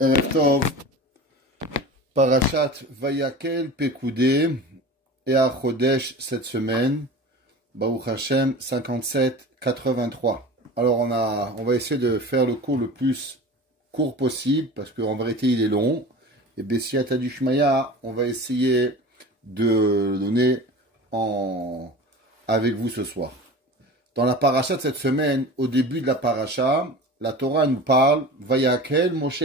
Erev Tov, Parashat Vayakel Pekudé et à Chodesh cette semaine, Baruch Hashem 57-83. Alors on va essayer de faire le cours le plus court possible parce qu'en vérité il est long. Et Bessiat Adishmaya, on va essayer de le donner avec vous ce soir. Dans la paracha de cette semaine, au début de la paracha, la Torah nous parle Vayakel Moshe.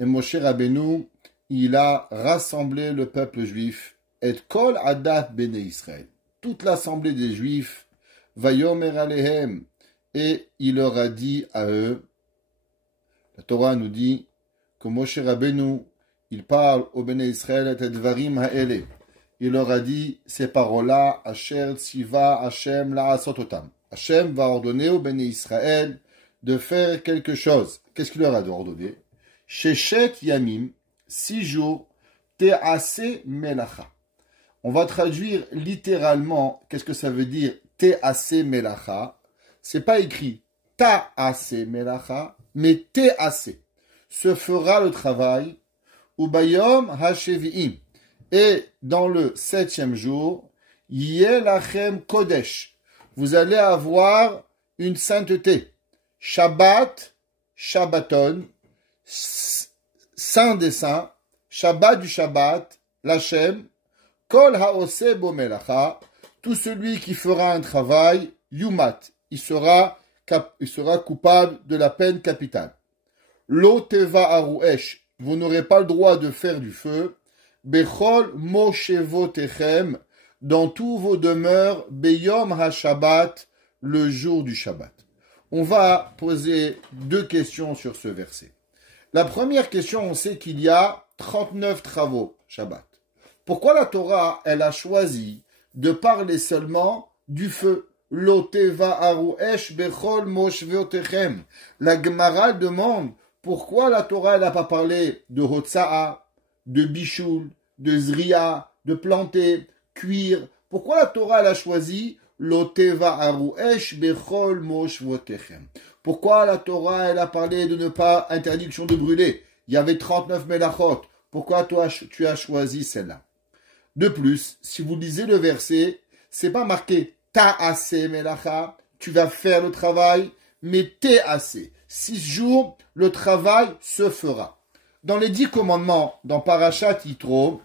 Et Moshe Rabbeinu, il a rassemblé le peuple juif, et kol adat bene Israël, toute l'assemblée des juifs, Vayomer alehem, et il leur a dit à eux, la Torah nous dit que Moshe Rabbeinu, il parle au bene Israël et dvarim ha'ele. Il leur a dit ces paroles-là, Asher tziva Hashem la'asototam. Hashem va ordonner au bene Israël de faire quelque chose. Qu'est-ce qu'il leur a ordonné? Sheshet Yamim, 6 jours, Te'ase Melacha. On va traduire littéralement, qu'est-ce que ça veut dire Te'ase Melacha? C'est pas écrit Ta'ase Melacha, mais Te'ase. Se fera le travail, Ubayom Hashevi'im. Et dans le 7e jour, Yelachem Kodesh. Vous allez avoir une sainteté. Shabbat, Shabbaton, Saint des saints, Shabbat du Shabbat, l'Hachem, Kol haose bo melacha, tout celui qui fera un travail, Yumat, il sera coupable de la peine capitale. Lo teva aruesh, vous n'aurez pas le droit de faire du feu, Bechol moshevotechem, dans tous vos demeures, Beyom ha-Shabbat, le jour du Shabbat. On va poser 2 questions sur ce verset. La première question, on sait qu'il y a 39 travaux Shabbat. Pourquoi la Torah, elle a choisi de parler seulement du feu? Loteva aruesh bechol moshveotechem. La Gemara demande pourquoi la Torah, elle n'a pas parlé de Hotza'a, de Bishul, de Zriya, de planter, cuire. Pourquoi la Torah, elle a choisi Loteva aruesh bechol moshveotechem? Pourquoi la Torah, elle a parlé de ne pas interdiction de brûler? Il y avait 39 melachot. Pourquoi toi, tu as choisi celle-là? De plus, si vous lisez le verset, c'est pas marqué ta'ase melacha, tu vas faire le travail, mais te'ase. 6 jours, le travail se fera. Dans les 10 commandements, dans Parashat Yitro,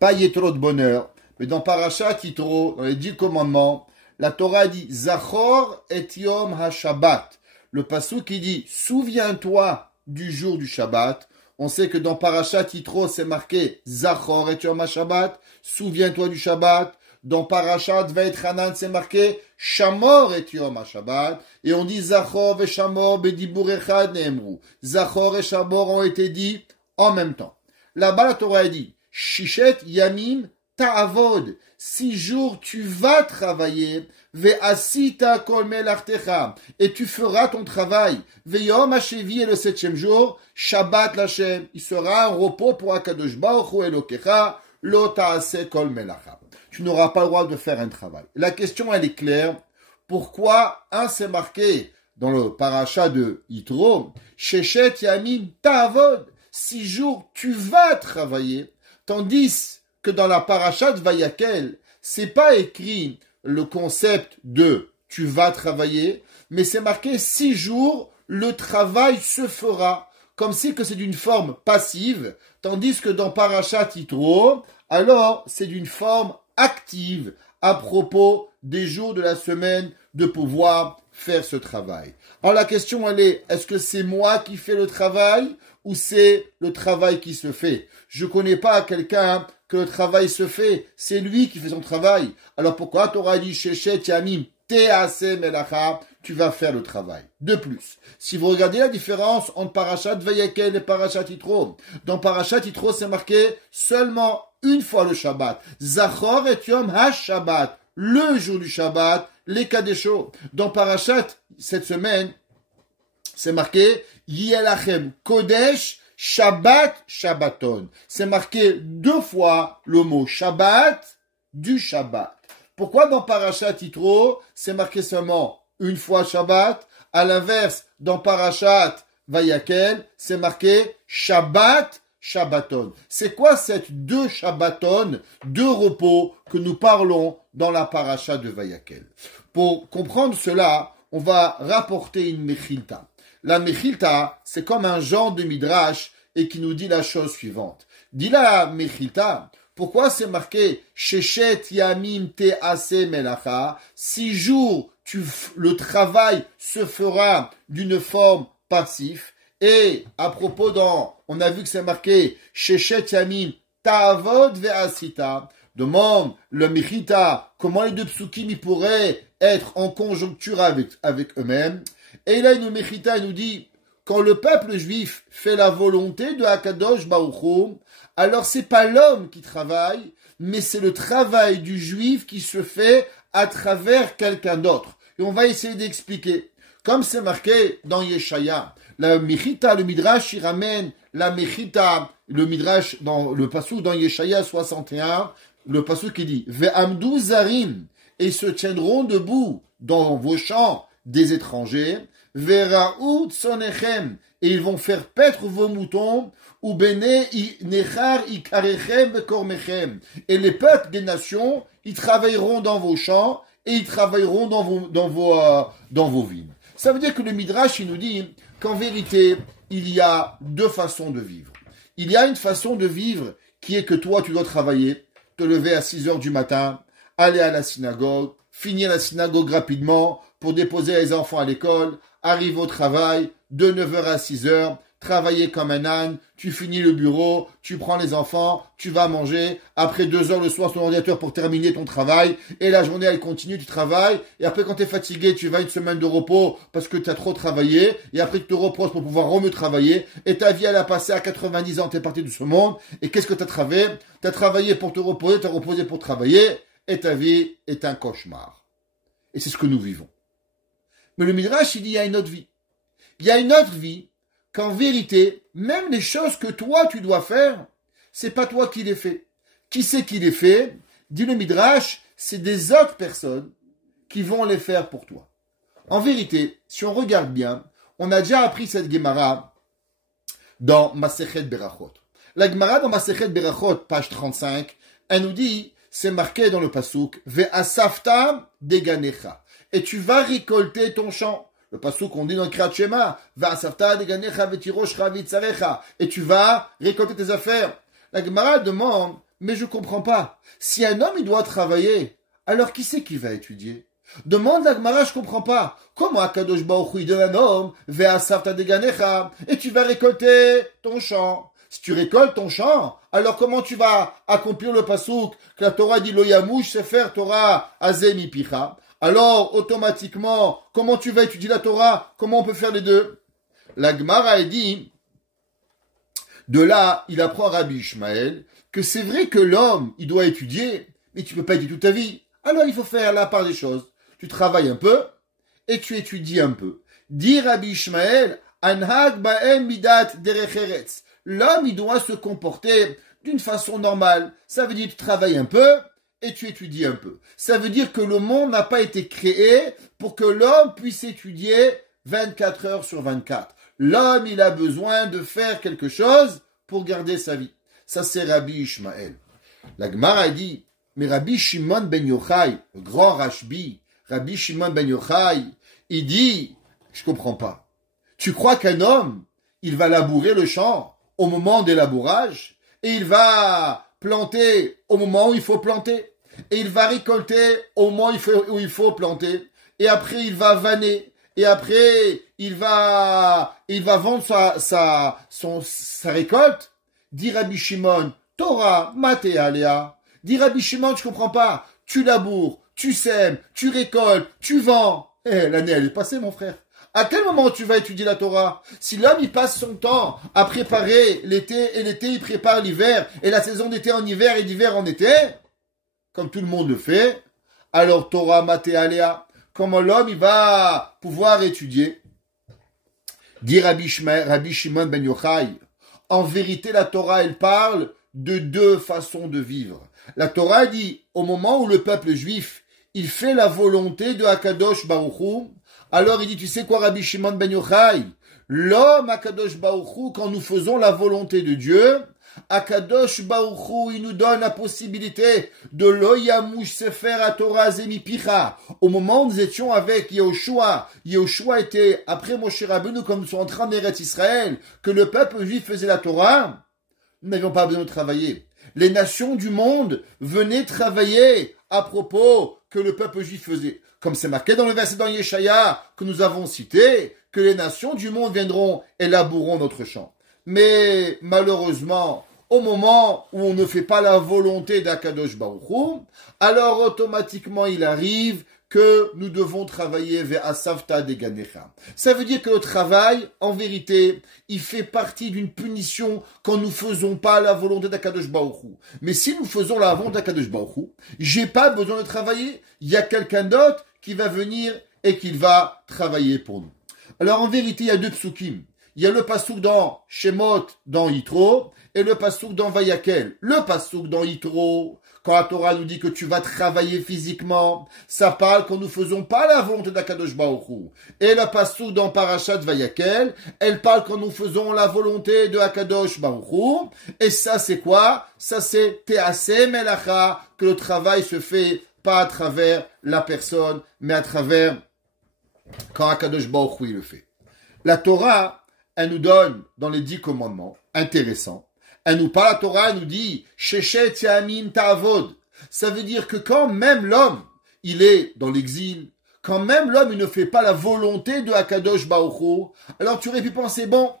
pas Yitro de bonheur, mais dans Parashat Yitro, dans les 10 commandements, la Torah dit Zachor et Yom HaShabbat. Le passouk qui dit souviens-toi du jour du Shabbat. On sait que dans Parashat Yitro c'est marqué Zachor et Yom HaShabbat. Souviens-toi du Shabbat. Dans Parashat Vaetchanan c'est marqué Shamor et Yom HaShabbat. Et on dit Zachor et Shamor bedibur echad neemru. Zachor et Shamor ont été dits en même temps. Là-bas la Torah dit Shishet Yamim Ta'avod, 6 jours tu vas travailler, ve'asita kol melartecha, et tu feras ton travail, ve'yom hashevi, et le 7e jour, Shabbat l'Hashem, il sera un repos pour Akadosh Baruch Hu Elokecha, lo ta'ase kol melacha. Tu n'auras pas le droit de faire un travail. La question elle est claire, pourquoi c'est marqué dans le parasha de Yitro, Sheshet Yamim Ta'avod, 6 jours tu vas travailler, tandis que dans la parashat Vayakel, c'est pas écrit le concept de tu vas travailler, mais c'est marqué 6 jours, le travail se fera, comme si que c'est d'une forme passive, tandis que dans parashat Yitro, alors c'est d'une forme active à propos des jours de la semaine de pouvoir faire ce travail. Alors la question elle est, est-ce que c'est moi qui fais le travail ou c'est le travail qui se fait? Je connais pas quelqu'un que le travail se fait, c'est lui qui fait son travail. Alors pourquoi Torah dit Sheshet Yamim Te'ase Melacha, tu vas faire le travail. De plus, si vous regardez la différence entre Parashat Vayakel et Parashat Yitro, dans Parashat Yitro c'est marqué seulement une fois le Shabbat. Zachor et Yom HaShabbat, le jour du Shabbat, les Kadeshot. Dans Parashat cette semaine, c'est marqué Yelachem Kodesh Shabbat, Shabbaton. C'est marqué 2 fois le mot Shabbat du Shabbat. Pourquoi dans Parashat Yitro, c'est marqué seulement une fois Shabbat? À l'inverse, dans Parashat Vayakel, c'est marqué Shabbat, Shabbaton. C'est quoi cette deux Shabbaton, deux repos que nous parlons dans la paracha de Vayakel? Pour comprendre cela, on va rapporter une Mechilta. La Mechilta, c'est comme un genre de Midrash et qui nous dit la chose suivante. Dit la Mechilta, pourquoi c'est marqué Sheshet Yamim Te'ase Melacha? 6 jours, le travail se fera d'une forme passive. Et à propos on a vu que c'est marqué Sheshet Yamim Ta'avod Ve'asita. Demande le Mechilta comment les deux psukim ils pourraient être en conjoncture avec eux-mêmes. Et là, une Mechilta nous dit, quand le peuple juif fait la volonté de Hakadosh Baruch Hu, alors c'est pas l'homme qui travaille, mais c'est le travail du juif qui se fait à travers quelqu'un d'autre. Et on va essayer d'expliquer. Comme c'est marqué dans Yeshaya, la Mechilta, le Midrash, il ramène la Mechilta, le Midrash, dans le passouk dans Yeshaya 61, le passouk qui dit, Ve'amdu zarim, et se tiendront debout dans vos champs des étrangers, Vera'u tsonechem, et ils vont faire paître vos moutons, ou bene nechar ikarechem bekormechem, et les peuples des nations, ils travailleront dans vos champs, et ils travailleront dans vos vignes. Ça veut dire que le Midrash, il nous dit qu'en vérité, il y a deux façons de vivre. Il y a une façon de vivre qui est que toi, tu dois travailler, te lever à 6 heures du matin, aller à la synagogue, finir la synagogue rapidement pour déposer les enfants à l'école, arriver au travail, de 9 heures à 6 heures, travailler comme un âne, tu finis le bureau, tu prends les enfants, tu vas manger, après 2 heures le soir sur l'ordinateur pour terminer ton travail, et la journée elle continue, tu travailles, et après quand tu es fatigué, tu vas une semaine de repos parce que tu as trop travaillé, et après tu te reposes pour pouvoir retravailler, et ta vie elle a passé à 90 ans, tu es parti de ce monde, et qu'est-ce que tu as travaillé? Tu as travaillé pour te reposer, tu as reposé pour travailler, et ta vie est un cauchemar. Et c'est ce que nous vivons. Mais le Midrash, il dit, il y a une autre vie. Il y a une autre vie qu'en vérité, même les choses que toi, tu dois faire, c'est pas toi qui les fais. Qui c'est qui les fait? Dit le Midrash, c'est des autres personnes qui vont les faire pour toi. En vérité, si on regarde bien, on a déjà appris cette Gemara dans Masechet Berachot. La Gemara dans Masechet Berachot, page 35, elle nous dit, c'est marqué dans le passouk, Ve'asafta deganecha. Et tu vas récolter ton champ. Le passouk qu'on dit dans le Kriyat Shema, Ve'asafta deganecha vetiroshcha vitzarecha. Et tu vas récolter tes affaires. La Gemara demande, mais je comprends pas. Si un homme, il doit travailler, alors qui c'est qui va étudier? Demande la Gemara, je comprends pas. Comment Akadosh Baruch Hu il donne un homme, Ve'asafta deganecha, et tu vas récolter ton champ? Si tu récoltes ton champ, alors comment tu vas accomplir le pasouk que la Torah dit lo yamouche sefer Torah azemi picha? Alors automatiquement, comment tu vas étudier la Torah? Comment on peut faire les deux? La Gemara a dit, de là, il apprend à Rabbi Ishmael que c'est vrai que l'homme, il doit étudier, mais tu peux pas étudier toute ta vie. Alors il faut faire la part des choses. Tu travailles un peu et tu étudies un peu. Dit Rabbi Ishmael, anhag ba'em midat derech eretz. L'homme, il doit se comporter d'une façon normale. Ça veut dire que tu travailles un peu et tu étudies un peu. Ça veut dire que le monde n'a pas été créé pour que l'homme puisse étudier 24 heures sur 24. L'homme, il a besoin de faire quelque chose pour garder sa vie. Ça, c'est Rabbi Ishmael. La Gemara dit, mais Rabbi Shimon ben Yochai, le grand Rashbi, Rabbi Shimon ben Yochai, il dit, je comprends pas. Tu crois qu'un homme, il va labourer le champ au moment des labourages, et il va planter au moment où il faut planter, et il va récolter au moment où il faut planter, et après il va vanner, et après il va vendre sa récolte. Dit Rabbi Shimon, Torah, Maté Alea. Dit Rabbi Shimon, je comprends pas, tu laboures, tu sèmes, tu récoltes, tu vends. L'année elle est passée mon frère. À quel moment tu vas étudier la Torah? Si l'homme il passe son temps à préparer l'été, et l'été il prépare l'hiver, et la saison d'été en hiver et d'hiver en été, comme tout le monde le fait, alors Torah Maté Alea, comment l'homme il va pouvoir étudier? Dit Rabbi Shimon ben Yochai, en vérité la Torah elle parle de deux façons de vivre. La Torah dit, au moment où le peuple juif il fait la volonté de Hakadosh Baruch Hu, alors il dit, tu sais quoi Rabbi Shimon ben Yochai? L'homme, Akadosh Baruch Hu, quand nous faisons la volonté de Dieu, Akadosh Baruch Hu, il nous donne la possibilité de l'Oyamush Sefer HaTorah Zemipicha. Au moment où nous étions avec Yehoshua, Yehoshua était, après Moshe Rabbeinu, comme nous sommes en train d'Eretz Israël, que le peuple juif faisait la Torah, nous n'avions pas besoin de travailler. Les nations du monde venaient travailler à propos que le peuple juif faisait. Comme c'est marqué dans le verset dans Yeshaya que nous avons cité, que les nations du monde viendront et laboureront notre champ. Mais malheureusement, au moment où on ne fait pas la volonté d'Akadosh Baruch Hu, alors automatiquement il arrive que nous devons travailler vers Asavta de Ganecha. Ça veut dire que le travail, en vérité, il fait partie d'une punition quand nous ne faisons pas la volonté d'Akadosh Baruch Hu. Mais si nous faisons la volonté d'Akadosh Baruch Hu, j'ai pas besoin de travailler. Il y a quelqu'un d'autre qui va venir et qui va travailler pour nous. Alors en vérité, il y a deux psukim. Il y a le pasouk dans Shemot, dans Yitro, et le pasouk dans Vayakel. Le pasouk dans Yitro, quand la Torah nous dit que tu vas travailler physiquement, ça parle quand nous faisons pas la volonté d'Akadosh Baruch Hu. Et le pasouk dans Parashat Vayakel, elle parle quand nous faisons la volonté de Akadosh Baruch Hu. Et ça c'est quoi? Ça c'est Te'aseh Melacha, que le travail se fait pas à travers la personne, mais à travers quand Akadosh Baruch Hu le fait. La Torah, elle nous donne dans les 10 commandements, intéressant. Elle nous parle, la Torah, elle nous dit, Shechet Yamin Ta'avod. Ça veut dire que quand même l'homme, il est dans l'exil, quand même l'homme, il ne fait pas la volonté de Akadosh Baruch Hu, alors tu aurais pu penser, bon,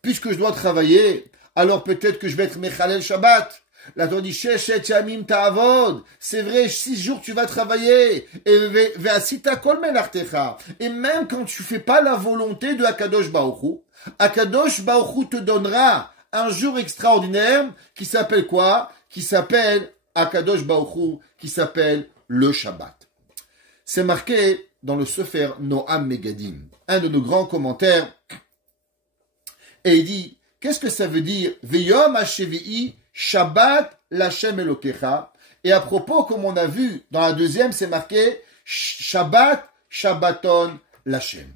puisque je dois travailler, alors peut-être que je vais être Mechalel Shabbat. La Torah dit, Shechet Yamim Ta'avod. C'est vrai, 6 jours tu vas travailler. Et ve'asita kol melartecha. Et même quand tu fais pas la volonté de Akadosh Baruch Hu, Akadosh Baruch Hu te donnera un jour extraordinaire qui s'appelle quoi? Qui s'appelle Akadosh Baruch Hu, qui s'appelle le Shabbat. C'est marqué dans le Sefer Noam Megadim, un de nos grands commentaires. Et il dit, qu'est-ce que ça veut dire? Veyom HaShevi'i Shabbat Lashem Elokecha. Et à propos, comme on a vu dans la deuxième, c'est marqué Shabbat Shabbaton Lashem.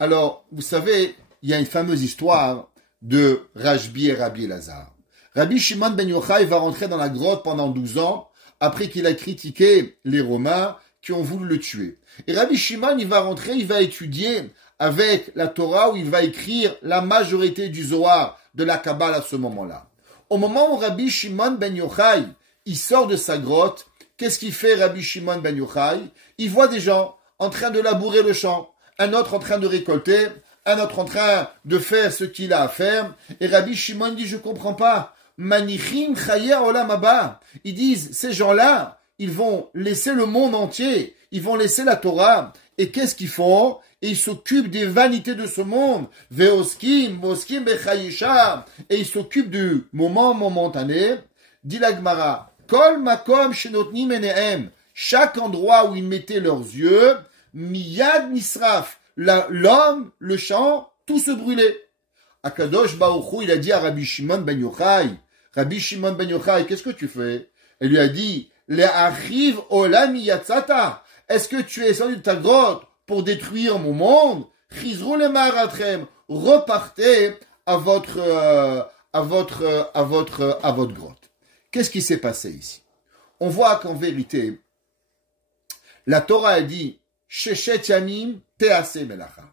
Alors, vous savez, il y a une fameuse histoire de Rashbi et Rabbi Elazar. Rabbi Shimon ben Yochai va rentrer dans la grotte pendant 12 ans après qu'il a critiqué les Romains qui ont voulu le tuer. Et Rabbi Shimon, il va rentrer, il va étudier avec la Torah où il va écrire la majorité du Zohar de la Kabbale à ce moment-là. Au moment où Rabbi Shimon ben Yochai, il sort de sa grotte, qu'est-ce qu'il fait Rabbi Shimon ben Yochai? Il voit des gens en train de labourer le champ, un autre en train de récolter, un autre en train de faire ce qu'il a à faire. Et Rabbi Shimon dit, je comprends pas. Manichim chaya olam haba. Ils disent, ces gens-là, ils vont laisser le monde entier, ils vont laisser la Torah. Et qu'est-ce qu'ils font? Et ils s'occupent des vanités de ce monde. Veoskim, voskim bechayisha. Et ils s'occupent du moment momentané. Dit la Gemara, kol makom shenotnim enehem. Chaque endroit où ils mettaient leurs yeux, miyad nisraf. L'homme, le champ, tout se brûlait. Akadosh Baruch Hu, il a dit à Rabbi Shimon ben Yochai, Rabbi Shimon ben Yochai, qu'est-ce que tu fais? Il lui a dit, Le'achiv olam yatzata. Est-ce que tu es sorti de ta grotte pour détruire mon monde? Chizru le maratrem. Repartez à votre grotte. Qu'est-ce qui s'est passé ici? On voit qu'en vérité, la Torah a dit, Shechet Yamim Te'aseh Melacha.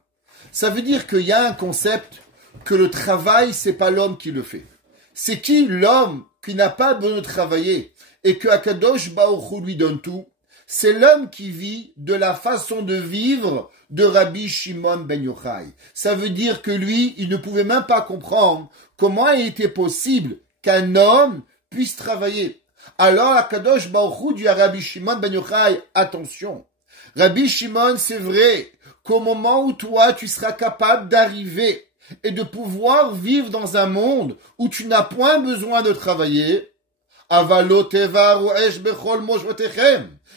Ça veut dire qu'il y a un concept que le travail, c'est pas l'homme qui le fait. C'est qui l'homme qui n'a pas besoin de travailler et que Akadosh Baruch Hu lui donne tout? C'est l'homme qui vit de la façon de vivre de Rabbi Shimon ben Yochai. Ça veut dire que lui, il ne pouvait même pas comprendre comment il était possible qu'un homme puisse travailler. Alors Akadosh Baruch Hu dit à Rabbi Shimon ben Yochai, attention, Rabbi Shimon, c'est vrai qu'au moment où toi, tu seras capable d'arriver et de pouvoir vivre dans un monde où tu n'as point besoin de travailler,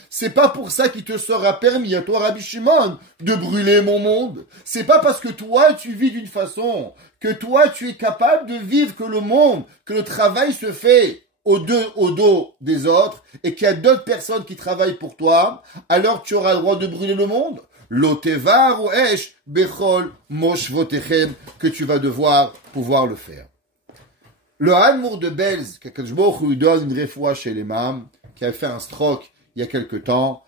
c'est pas pour ça qu'il te sera permis à toi, Rabbi Shimon, de brûler mon monde. C'est pas parce que toi, tu vis d'une façon, que toi, tu es capable de vivre que le monde, que le travail se fait au dos des autres et qu'il y a d'autres personnes qui travaillent pour toi, alors tu auras le droit de brûler le monde. Lotevar ou esh bechol moshvotechem, que tu vas devoir pouvoir le faire. Le Hadmour de Belz, qu'Akadosh Baruch Hu lui donne une réfoua chez les mâmes, qui a fait un stroke il y a quelque temps,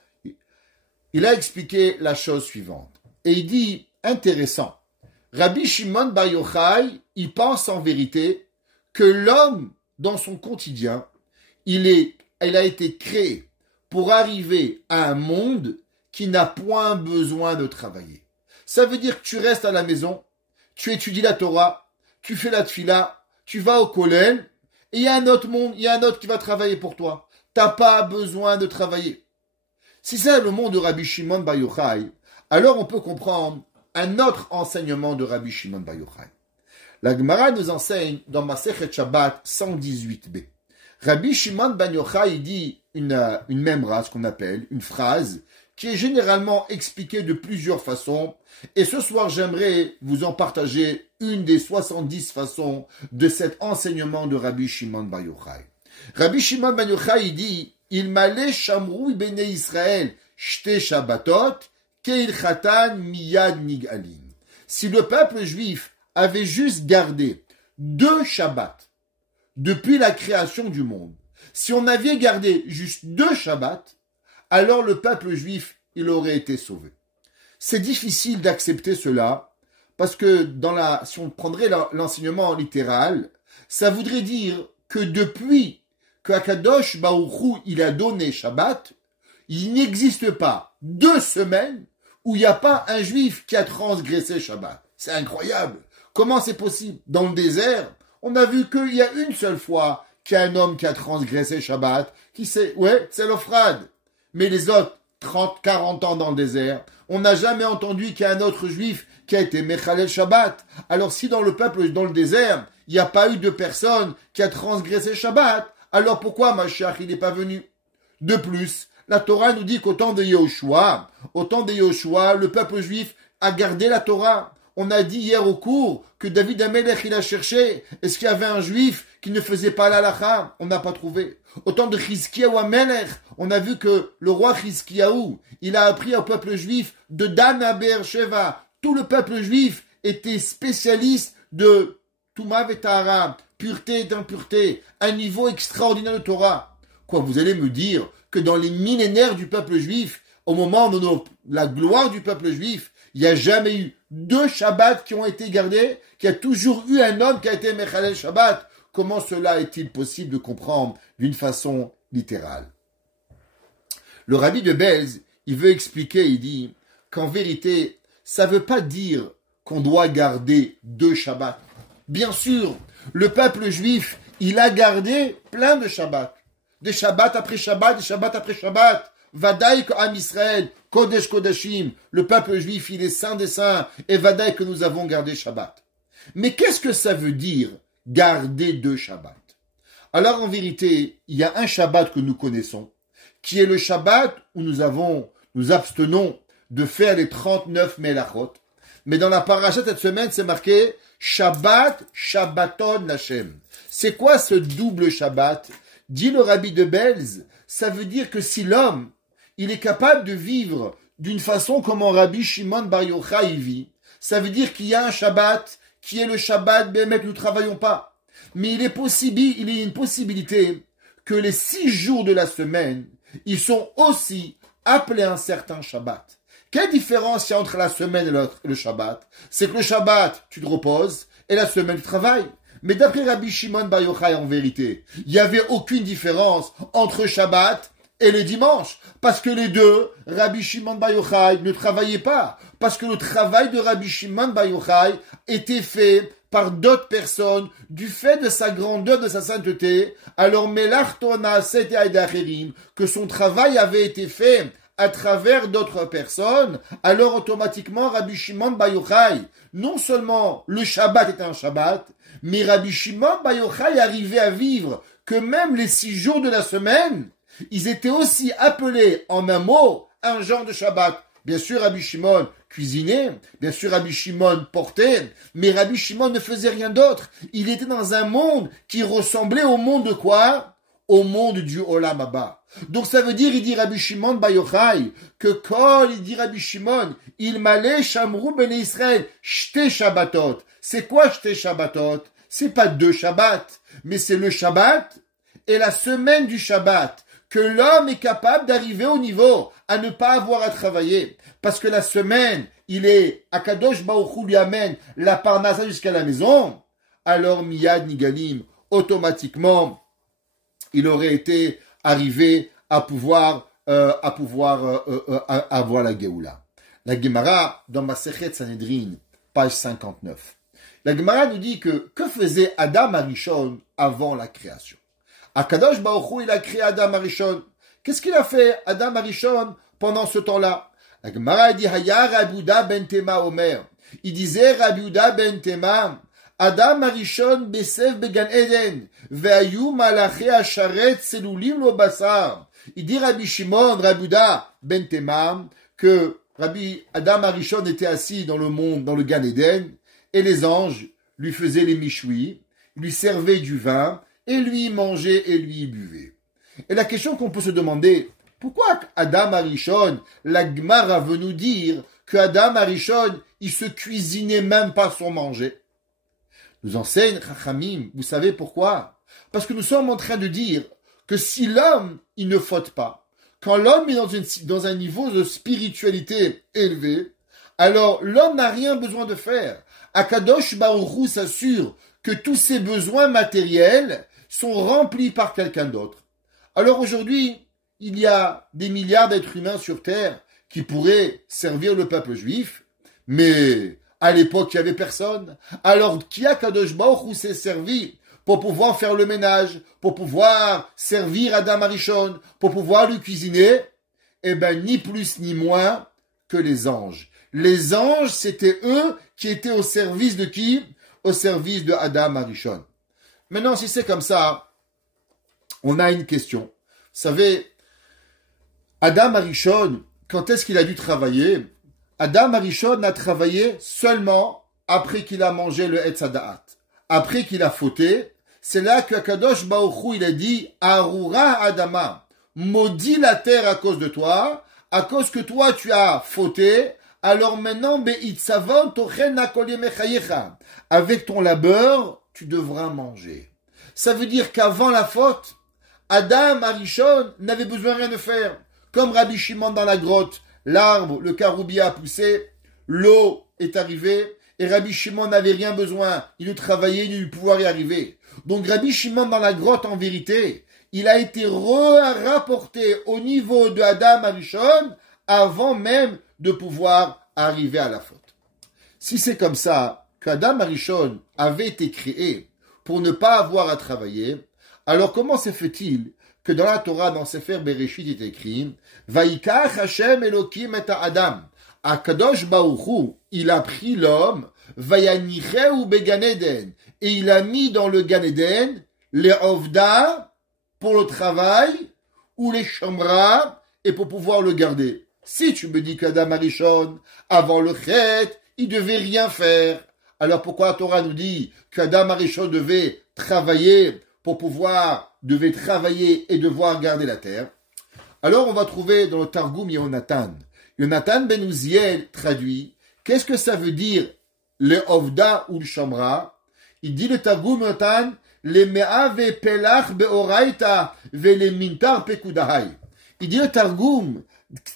il a expliqué la chose suivante. Et il dit, intéressant, Rabbi Shimon Bar Yochai, il pense en vérité que l'homme, dans son quotidien, il a été créé pour arriver à un monde qui n'a point besoin de travailler. Ça veut dire que tu restes à la maison, tu étudies la Torah, tu fais la tfila, tu vas au kollel, et il y a un autre monde, il y a un autre qui va travailler pour toi. T'as pas besoin de travailler. Si c'est le monde de Rabbi Shimon Bar Yochai, alors on peut comprendre un autre enseignement de Rabbi Shimon Bar Yochai. La Gemara nous enseigne dans Masechet Shabbat 118b. Rabbi Shimon Bar Yochai dit une memra, ce qu'on appelle une phrase, qui est généralement expliquée de plusieurs façons. Et ce soir, j'aimerais vous en partager une des 70 façons de cet enseignement de Rabbi Shimon Bar Yochai. Rabbi Shimon Bar Yochai dit, il m'allait shamrou bnei Israël shte shabbatot keil chatan miyad nigalin. Si le peuple juif avait juste gardé 2 Shabbats depuis la création du monde, si on avait gardé juste 2 Shabbats, alors le peuple juif, il aurait été sauvé. C'est difficile d'accepter cela, parce que si on prendrait l'enseignement littéral, ça voudrait dire que depuis que Akadosh Baruch Hu, il a donné Shabbat, il n'existe pas 2 semaines où il n'y a pas un juif qui a transgressé Shabbat. C'est incroyable. Comment c'est possible? Dans le désert, on a vu qu'il y a une seule fois qu'il y a un homme qui a transgressé Shabbat, c'est l'Ophrad. Mais les autres, 30, 40 ans dans le désert, on n'a jamais entendu qu'il y a un autre juif qui a été Mechalel Shabbat. Alors si dans le peuple, dans le désert, il n'y a pas eu de personne qui a transgressé Shabbat, alors pourquoi Mashiach il n'est pas venu? De plus, la Torah nous dit qu'au temps de Yehoshua, le peuple juif a gardé la Torah. On a dit hier au cours que David Amelech il a cherché. Est-ce qu'il y avait un juif qui ne faisait pas l'halakha? On n'a pas trouvé. Au temps de Chizkiyahu Amelech, on a vu que le roi Chizkiyahu, il a appris au peuple juif de Dan à Beersheva. Tout le peuple juif était spécialiste de Touma Vetara, pureté et impureté, un niveau extraordinaire de Torah. Quoi, vous allez me dire que dans les millénaires du peuple juif, au moment de la gloire du peuple juif, il n'y a jamais eu 2 Shabbats qui ont été gardés, qu'il y a toujours eu un homme qui a été Mechalel Shabbat. Comment cela est-il possible de comprendre d'une façon littérale? Le rabbi de Belz, il veut expliquer, il dit qu'en vérité, ça ne veut pas dire qu'on doit garder 2 Shabbats. Bien sûr, le peuple juif, il a gardé plein de Shabbats. Des Shabbats après Shabbat, des Shabbats après Shabbat. Vadaï Am Israël, Kodesh Kodashim, le peuple juif, il est saint des saints, et Vadaï que nous avons gardé Shabbat. Mais qu'est-ce que ça veut dire, garder 2 Shabbats? Alors en vérité, il y a un Shabbat que nous connaissons, qui est le Shabbat où nous abstenons de faire les 39 Melachot. Mais dans la paracha cette semaine, c'est marqué Shabbat, Shabbaton Lachem. C'est quoi ce double Shabbat? Dit le rabbi de Belz, ça veut dire que si l'homme, il est capable de vivre d'une façon comme Rabbi Shimon Bar Yochai vit, ça veut dire qu'il y a un Shabbat qui est le Shabbat, mais nous ne travaillons pas. Mais il y a une possibilité que les 6 jours de la semaine, ils sont aussi appelés un certain Shabbat. Quelle différence il y a entre la semaine et le Shabbat? C'est que le Shabbat, tu te reposes, et la semaine, tu travailles. Mais d'après Rabbi Shimon Bar Yochai, en vérité, il n'y avait aucune différence entre Shabbat et le dimanche. Parce que les deux, Rabbi Shimon Bar Yochai ne travaillaient pas. Parce que le travail de Rabbi Shimon Bar Yochai était fait par d'autres personnes, du fait de sa grandeur, de sa sainteté. Alors, Melartona Sete Aidacherim, que son travail avait été fait à travers d'autres personnes, alors automatiquement Rabbi Shimon Bar Yochai, non seulement le Shabbat était un Shabbat, mais Rabbi Shimon Bar Yochai arrivait à vivre que même les 6 jours de la semaine, ils étaient aussi appelés en un mot un genre de Shabbat. Bien sûr, Rabbi Shimon cuisinait, bien sûr, Rabbi Shimon portait, mais Rabbi Shimon ne faisait rien d'autre. Il était dans un monde qui ressemblait au monde de quoi? Au monde du Olam Haba. Donc ça veut dire, il dit Rabbi Shimon Bar Yochai, que quand il dit Rabbi Shimon, il m'allait Shamru ben Israël, Shte Shabbatot. C'est quoi Shte Shabbatot? C'est pas 2 Shabbats, mais c'est le Shabbat et la semaine du Shabbat, que l'homme est capable d'arriver au niveau à ne pas avoir à travailler. Parce que la semaine, il est, Akadosh Baruch Hu lui amène la parnassa jusqu'à la maison, alors Miyad Nigalim, automatiquement, il aurait été arrivé à pouvoir avoir la Géoula. La Gemara, dans Masechet Sanhedrin, page 59. La Gemara nous dit que faisait Adam Arishon avant la création? Akadosh Baruch Hu, il a créé Adam Arishon. Qu'est-ce qu'il a fait Adam Arishon pendant ce temps-là? La Gemara dit Haya Rabbi Yehuda ben Tema Omer. Il disait Rabbi Yehuda ben Tema, Adam Arishon Besev Began Eden, Ve'ayu Malachi Asharet Selulim Lo Basar. Il dit Rabbi Shimon, Rabbi Yehuda ben Tema, que Rabbi Adam Arishon était assis dans le monde, dans le Gan Eden, et les anges lui faisaient les michoui, lui servaient du vin, et lui mangeait et lui buvait. Et la question qu'on peut se demander, pourquoi Adam Arishon, la Gemara veut nous dire que Adam Arishon, il se cuisinait même pas son manger? Nous enseigne Chachamim, vous savez pourquoi? Parce que nous sommes en train de dire que si l'homme, il ne faute pas, quand l'homme est dans un niveau de spiritualité élevé, alors l'homme n'a rien besoin de faire. Akadosh Baruch Hu s'assure que tous ses besoins matériels sont remplis par quelqu'un d'autre. Alors aujourd'hui, il y a des milliards d'êtres humains sur Terre qui pourraient servir le peuple juif, mais à l'époque, il n'y avait personne. Alors, qui a Kadosh Baruch Hu s'est servi pour pouvoir faire le ménage, pour pouvoir servir Adam Arishon, pour pouvoir lui cuisiner? Eh ben, ni plus ni moins que les anges. Les anges, c'était eux qui étaient au service de qui? Au service de Adam Arishon. Maintenant, si c'est comme ça, on a une question. Vous savez, Adam Arishon, quand est-ce qu'il a dû travailler? Adam Arishon a travaillé seulement après qu'il a mangé le Etz Hadaat. Après qu'il a fauté, c'est là que Kadosh Baruch Hu, il a dit Arura Adama, maudit la terre à cause de toi, à cause que toi tu as fauté. Alors maintenant, avec ton labeur, tu devras manger. Ça veut dire qu'avant la faute, Adam Arishon n'avait besoin de rien de faire. Comme Rabbi Shimon dans la grotte, l'arbre, le caroubia a poussé, l'eau est arrivée, et Rabbi Shimon n'avait rien besoin, il ne travaillait ni de pouvoir y arriver. Donc Rabbi Shimon dans la grotte, en vérité, il a été rapporté au niveau de Adam Arishon avant même de pouvoir arriver à la faute. Si c'est comme ça qu'Adam Arishon avait été créé pour ne pas avoir à travailler, alors comment se fait-il que dans la Torah, dans Sefer Bereshit, il est écrit Vaikach Hashem Elokim et Adam. Akadosh Baruch Hu, il a pris l'homme, Vayanicheu Began Eden, et il a mis dans le Gan Eden les Ovda pour le travail, ou les Shomra, et pour pouvoir le garder. Si tu me dis qu'Adam Arishon, avant le Chet, il devait rien faire, alors pourquoi la Torah nous dit qu'Adam Arishon devait travailler devait travailler et devoir garder la terre? Alors on va trouver dans le Targum Yonatan. Yonatan ben Uziel traduit, qu'est-ce que ça veut dire le Ovda ou le Shomra? Il dit le Targum Yonatan, le Mea ve Pelach beoraita ve le Mintar pekudahai. Il dit le Targum,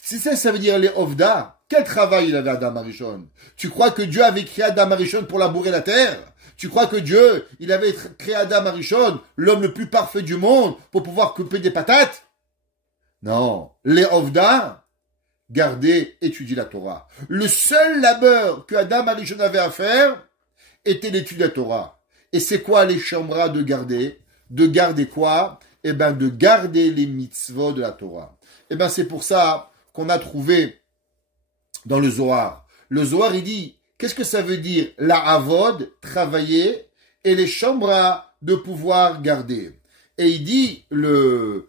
si ça veut dire les Ovda, quel travail il avait Adam Arishon? Tu crois que Dieu avait créé Adam Arishon pour labourer la terre? Tu crois que Dieu, il avait créé Adam Arishon, l'homme le plus parfait du monde, pour pouvoir couper des patates? Non. Les Ovda, garder, étudier la Torah. Le seul labeur que Adam Arishon avait à faire était l'étude de la Torah. Et c'est quoi les chambras de garder? De garder quoi? Eh ben, de garder les mitzvot de la Torah. Eh ben, c'est pour ça qu'on a trouvé dans le Zohar. Le Zohar, il dit, qu'est-ce que ça veut dire? La avod, travailler, et les chambras, de pouvoir garder. Et il dit, le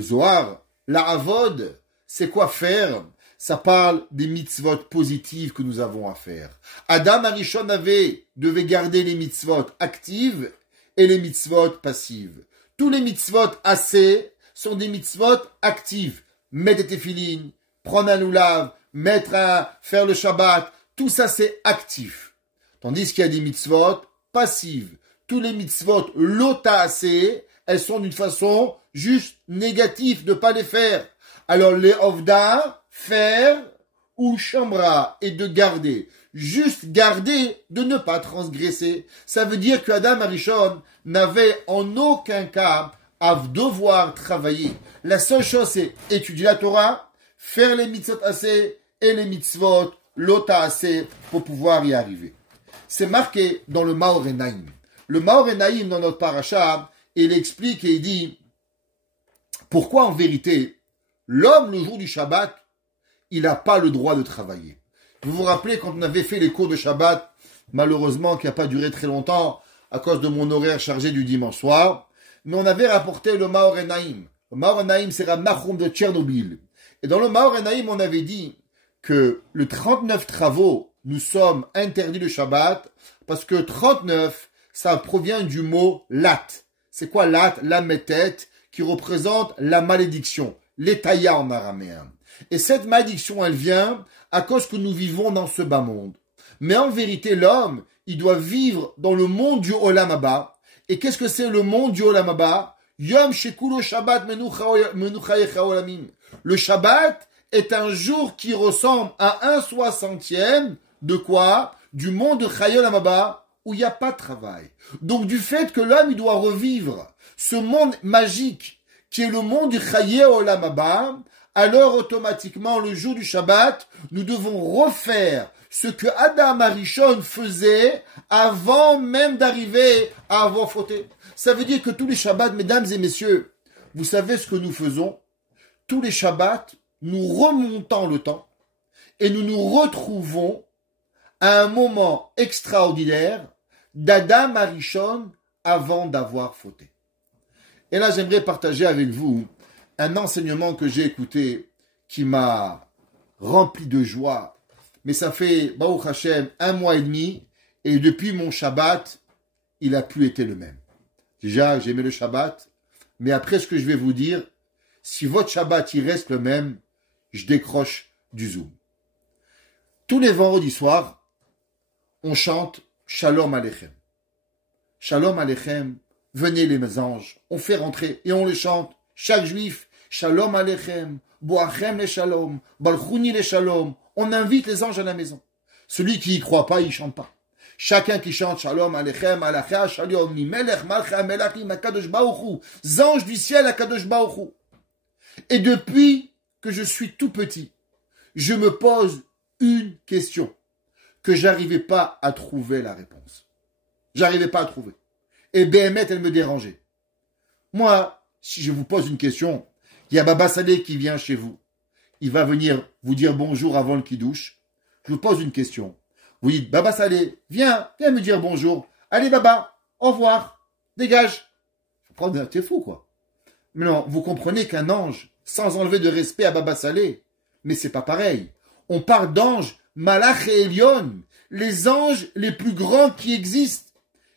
Zohar, la avod, c'est quoi faire? Ça parle des mitzvot positives que nous avons à faire. Adam Arishon devait garder les mitzvot actives et les mitzvot passives. Tous les mitzvot assez sont des mitzvot actives. Mettre des téphilines, prendre un loulav, faire le Shabbat, tout ça c'est actif. Tandis qu'il y a des mitzvot passives. Tous les mitzvot lotaasé, elles sont d'une façon juste négative de ne pas les faire. Alors les ovda, faire ou chambra et de garder. Juste garder de ne pas transgresser. Ça veut dire que Adam Arishon n'avait en aucun cas à devoir travailler. La seule chose c'est étudier la Torah, faire les mitzvot assez et les mitzvot lota assez pour pouvoir y arriver. C'est marqué dans le Maor Enaim. Le Maor Enaim dans notre paracha, il explique et il dit pourquoi en vérité l'homme le jour du Shabbat il n'a pas le droit de travailler. Vous vous rappelez quand on avait fait les cours de Shabbat, malheureusement qui n'a pas duré très longtemps à cause de mon horaire chargé du dimanche soir, mais on avait rapporté le Maor Enaim. Le Maor Enaim c'est Rav Nachum de Tchernobyl. Et dans le Maor Enaim on avait dit que le 39 travaux nous sommes interdits le Shabbat parce que 39 ça provient du mot lat. C'est quoi lat? La métette qui représente la malédiction, l'étaïa en araméen. Et cette malédiction, elle vient à cause que nous vivons dans ce bas monde. Mais en vérité, l'homme, il doit vivre dans le monde du Olam Haba. Et qu'est-ce que c'est le monde du Olam Haba? Yom Shekulo Shabbat Menuchayecha Olamim. Le Shabbat est un jour qui ressemble à 1/60 de quoi? Du monde de Chaye Olam Haba, où il n'y a pas de travail. Donc du fait que l'homme, il doit revivre ce monde magique qui est le monde du Chaye Olam Haba, alors automatiquement, le jour du Shabbat, nous devons refaire ce que Adam Arishon faisait avant même d'arriver à avoir fauté. Ça veut dire que tous les Shabbats, mesdames et messieurs, vous savez ce que nous faisons? Tous les Shabbats, nous remontons le temps et nous nous retrouvons à un moment extraordinaire d'Adam Arishon avant d'avoir fauté. Et là, j'aimerais partager avec vous un enseignement que j'ai écouté qui m'a rempli de joie. Mais ça fait, Baruch Hashem, 1 mois et demi. Et depuis mon Shabbat, il n'a plus été le même. Déjà, j'ai aimé le Shabbat. Mais après ce que je vais vous dire, si votre Shabbat, il reste le même, je décroche du Zoom. Tous les vendredis soirs, on chante Shalom Aleichem. Shalom Aleichem, venez les anges. On fait rentrer et on les chante. Chaque juif, Shalom Aleichem, Boachem le Shalom, Balchouni le Shalom. On invite les anges à la maison. Celui qui y croit pas, il chante pas. Chacun qui chante Shalom Aleichem, Alachea Shalom, Melech Malcha Melachim, Akadosh Baruch Hu, anges du ciel, Akadosh Baruch Hu. Et depuis que je suis tout petit, je me pose une question que j'arrivais pas à trouver la réponse. J'arrivais pas à trouver. Et Béhémet, elle me dérangeait. Moi, si je vous pose une question, il y a Baba Salé qui vient chez vous. Il va venir vous dire bonjour avant le kidouche. Je vous pose une question. Vous dites, Baba Salé, viens me dire bonjour. Allez Baba, au revoir, dégage. T'es fou quoi. Mais non, vous comprenez qu'un ange, sans enlever de respect à Baba Salé, mais c'est pas pareil. On parle d'anges, Malach et Elion, les anges les plus grands qui existent.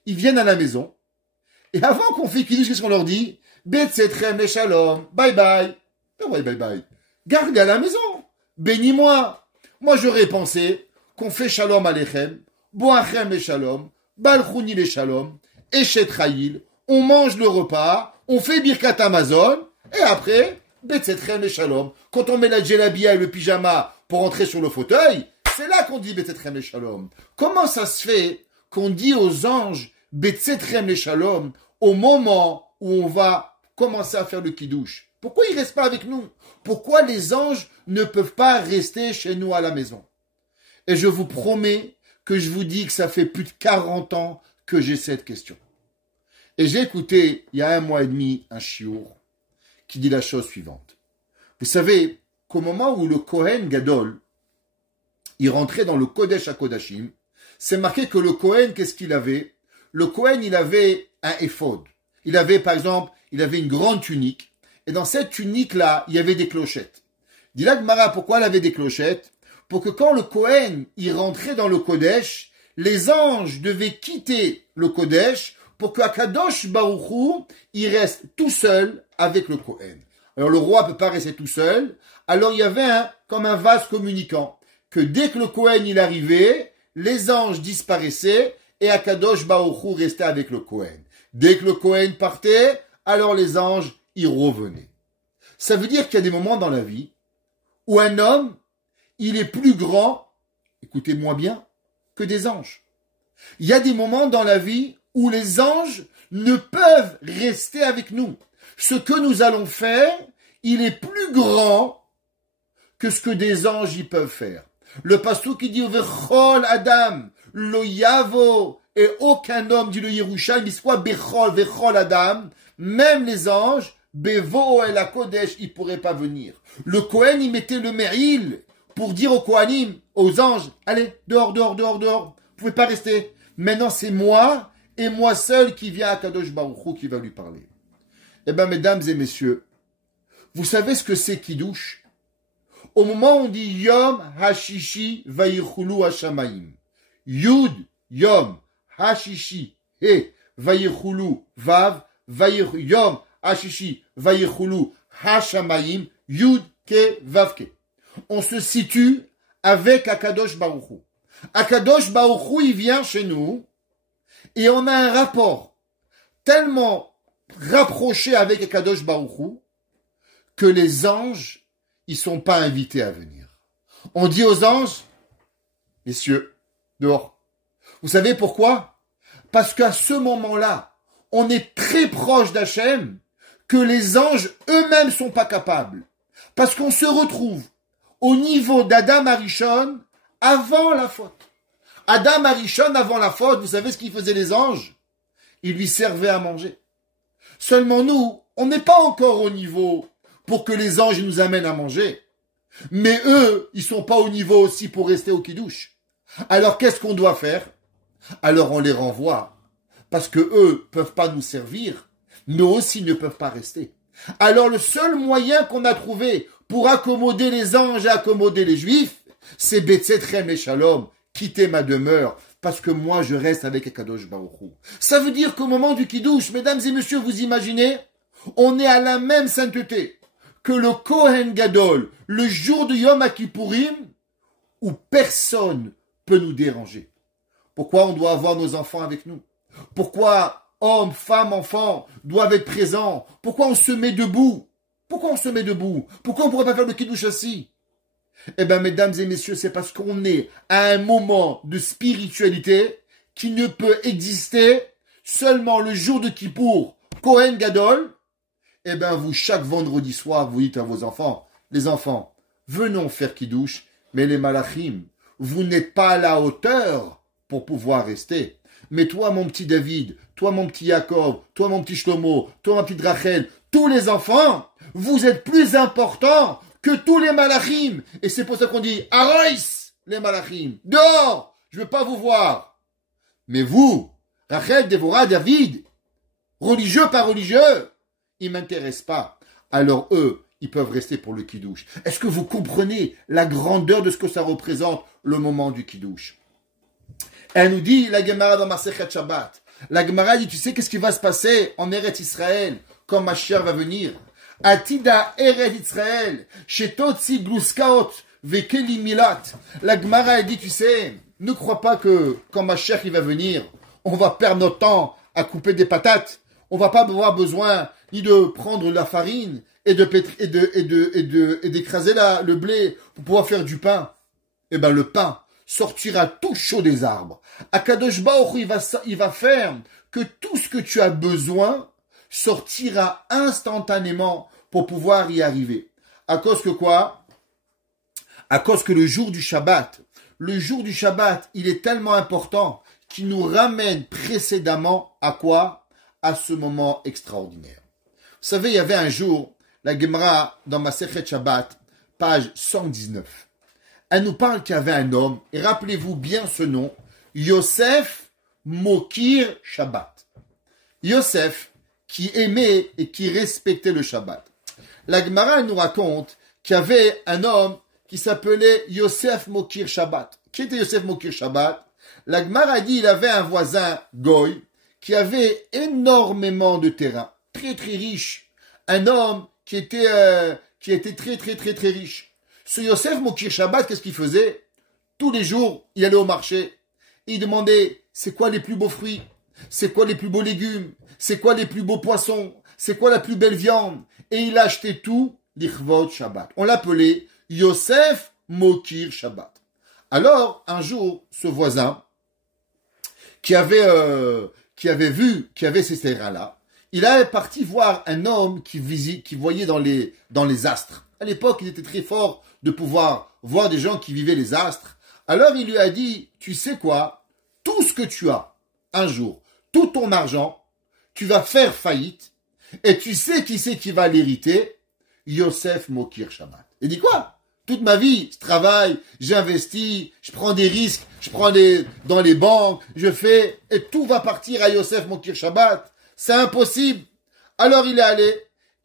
Ils viennent à la maison. Et avant qu'on fait kidouche, qu'est-ce qu'on leur dit? Betzetchem le shalom, bye bye. Bye bye bye. Garde à la maison. Bénis-moi. Moi, j'aurais pensé qu'on fait shalom aleichem, boachem le shalom, balchouni le shalom, echet chayil. On mange le repas, on fait birkat Amazon, et après, betzetchem le shalom. Quand on met la djellabia et le pyjama pour entrer sur le fauteuil, c'est là qu'on dit betzetchem le shalom. Comment ça se fait qu'on dit aux anges betzetchem le shalom au moment où on va commencer à faire le kidouche? Pourquoi ils ne restent pas avec nous? Pourquoi les anges ne peuvent pas rester chez nous à la maison? Et je vous promets que je vous dis que ça fait plus de 40 ans que j'ai cette question. Et j'ai écouté, il y a 1 mois et demi, un chiour qui dit la chose suivante. Vous savez qu'au moment où le Kohen Gadol, il rentrait dans le Kodesh HaKodashim, c'est marqué que le Kohen, qu'est-ce qu'il avait? Le Kohen, il avait un éphod. Il avait, par exemple, il avait une grande tunique. Et dans cette tunique-là, il y avait des clochettes. Dit la Gemara, pourquoi il avait des clochettes? Pour que quand le Kohen, il rentrait dans le Kodesh, les anges devaient quitter le Kodesh pour que Akadosh Baruch Hu, il reste tout seul avec le Kohen. Alors le roi peut pas rester tout seul. Alors il y avait comme un vase communicant, que dès que le Kohen il arrivait, les anges disparaissaient et Akadosh Baruch Hu restait avec le Kohen. Dès que le Kohen partait, alors les anges y revenaient. Ça veut dire qu'il y a des moments dans la vie où un homme, il est plus grand, écoutez-moi bien, que des anges. Il y a des moments dans la vie où les anges ne peuvent rester avec nous. Ce que nous allons faire, il est plus grand que ce que des anges y peuvent faire. Le pasteur qui dit Vechol Adam, lo yavo, et aucun homme, dit le Yerushalmi, il soit Bechol, Vechol Adam, même les anges, Bevo el Kodesh, ils pourraient pas venir. Le Kohen, il mettait le Me'il pour dire aux Kohanim, aux anges, allez, dehors, dehors, dehors, dehors, vous pouvez pas rester. Maintenant, c'est moi et moi seul qui vient à Kadosh Baruch Hu qui va lui parler. Eh bien, mesdames et messieurs, vous savez ce que c'est Kiddush? Au moment où on dit Yom Hashishi Vayichulu Hashamayim, Yud Yom Hashishi et Vayichulu Vav Yom Hashishi Vayichulu Hashamayim Yud Ke Vav Ke. On se situe avec Akadosh Baruch Hu. Akadosh Baruch Hu, il vient chez nous et on a un rapport tellement rapproché avec Akadosh Baruch Hu que les anges ils sont pas invités à venir. On dit aux anges, messieurs, dehors. Vous savez pourquoi? Parce qu'à ce moment-là, on est très proche d'Hachem, que les anges eux-mêmes sont pas capables. Parce qu'on se retrouve au niveau d'Adam Arishon avant la faute. Adam Arishon avant la faute, vous savez ce qu'ils faisaient les anges? Ils lui servaient à manger. Seulement nous, on n'est pas encore au niveau pour que les anges nous amènent à manger. Mais eux, ils sont pas au niveau aussi pour rester au Kiddush. Alors qu'est-ce qu'on doit faire? Alors on les renvoie. Parce que eux peuvent pas nous servir. Nous aussi ne peuvent pas rester. Alors le seul moyen qu'on a trouvé pour accommoder les anges et accommoder les juifs, c'est Betzetchem et Shalom, quitter ma demeure, parce que moi je reste avec Akadosh Baruch Hu. Ça veut dire qu'au moment du Kiddush, mesdames et messieurs, vous imaginez, on est à la même sainteté que le Kohen Gadol, le jour de Yom Kippourim, où personne peut nous déranger. Pourquoi on doit avoir nos enfants avec nous? Pourquoi hommes, femmes, enfants doivent être présents? Pourquoi on se met debout? Pourquoi on se met debout? Pourquoi on ne pourrait pas faire le Kiddush assis? Eh bien, mesdames et messieurs, c'est parce qu'on est à un moment de spiritualité qui ne peut exister seulement le jour de Kippour, Kohen Gadol. Eh bien, vous, chaque vendredi soir, vous dites à vos enfants, les enfants, venons faire Kiddush, mais les malachim, vous n'êtes pas à la hauteur pour pouvoir rester. Mais toi, mon petit David, toi, mon petit Jacob, toi, mon petit Shlomo, toi, ma petite Rachel, tous les enfants, vous êtes plus importants que tous les malachim. Et c'est pour ça qu'on dit, Aroïs, les malachim, dehors, je ne veux pas vous voir. Mais vous, Rachel, Déborah, David, religieux par religieux, ils ne m'intéressent pas. Alors eux, ils peuvent rester pour le Kiddush. Est-ce que vous comprenez la grandeur de ce que ça représente, le moment du Kiddush? Elle nous dit, la Gemara dans Masechet Shabbat, la Gemara dit, tu sais qu'est-ce qui va se passer en Eretz Israël quand Mashiach va venir? Atida Eretz Israël, Shetotzi Gluskaot, Vekeli Milat. La Gemara elle dit, tu sais, ne crois pas que quand Mashiach il va venir, on va perdre notre temps à couper des patates. On va pas avoir besoin ni de prendre la farine et d'écraser le blé pour pouvoir faire du pain. Eh ben, le pain sortira tout chaud des arbres. Akadosh Baruch Hu, il va faire que tout ce que tu as besoin sortira instantanément pour pouvoir y arriver. À cause que quoi? À cause que le jour du Shabbat, il est tellement important qu'il nous ramène précédemment à quoi? À ce moment extraordinaire. Vous savez, il y avait un jour, la Gemara, dans Masechet Shabbat, page 119. Elle nous parle qu'il y avait un homme, et rappelez-vous bien ce nom, Yosef Mokir Shabbat. Yosef, qui aimait et qui respectait le Shabbat. La Gemara, elle nous raconte qu'il y avait un homme qui s'appelait Yosef Mokir Shabbat. Qui était Yosef Mokir Shabbat? La Gemara dit qu'il avait un voisin, Goy, qui avait énormément de terrain, très très riche. Un homme qui était très, très, très, très riche. Ce Yosef Mokir Shabbat, qu'est-ce qu'il faisait? Tous les jours, il allait au marché. Et il demandait, c'est quoi les plus beaux fruits? C'est quoi les plus beaux légumes? C'est quoi les plus beaux poissons? C'est quoi la plus belle viande? Et il achetait tout, l'Ichvot Shabbat. On l'appelait Yosef Mokir Shabbat. Alors, un jour, ce voisin, qui avait ces terrains-là, il est parti voir un homme qui voyait dans les astres. À l'époque, il était très fort de pouvoir voir des gens qui vivaient les astres. Alors il lui a dit, tu sais quoi, tout ce que tu as, un jour, tout ton argent, tu vas faire faillite, et tu sais qui c'est qui va l'hériter? Yosef Mokir Shabbat. Il dit quoi? Toute ma vie, je travaille, j'investis, je prends des risques, je prends dans les banques, je fais, et tout va partir à Yosef Mokir Shabbat. C'est impossible. Alors il est allé,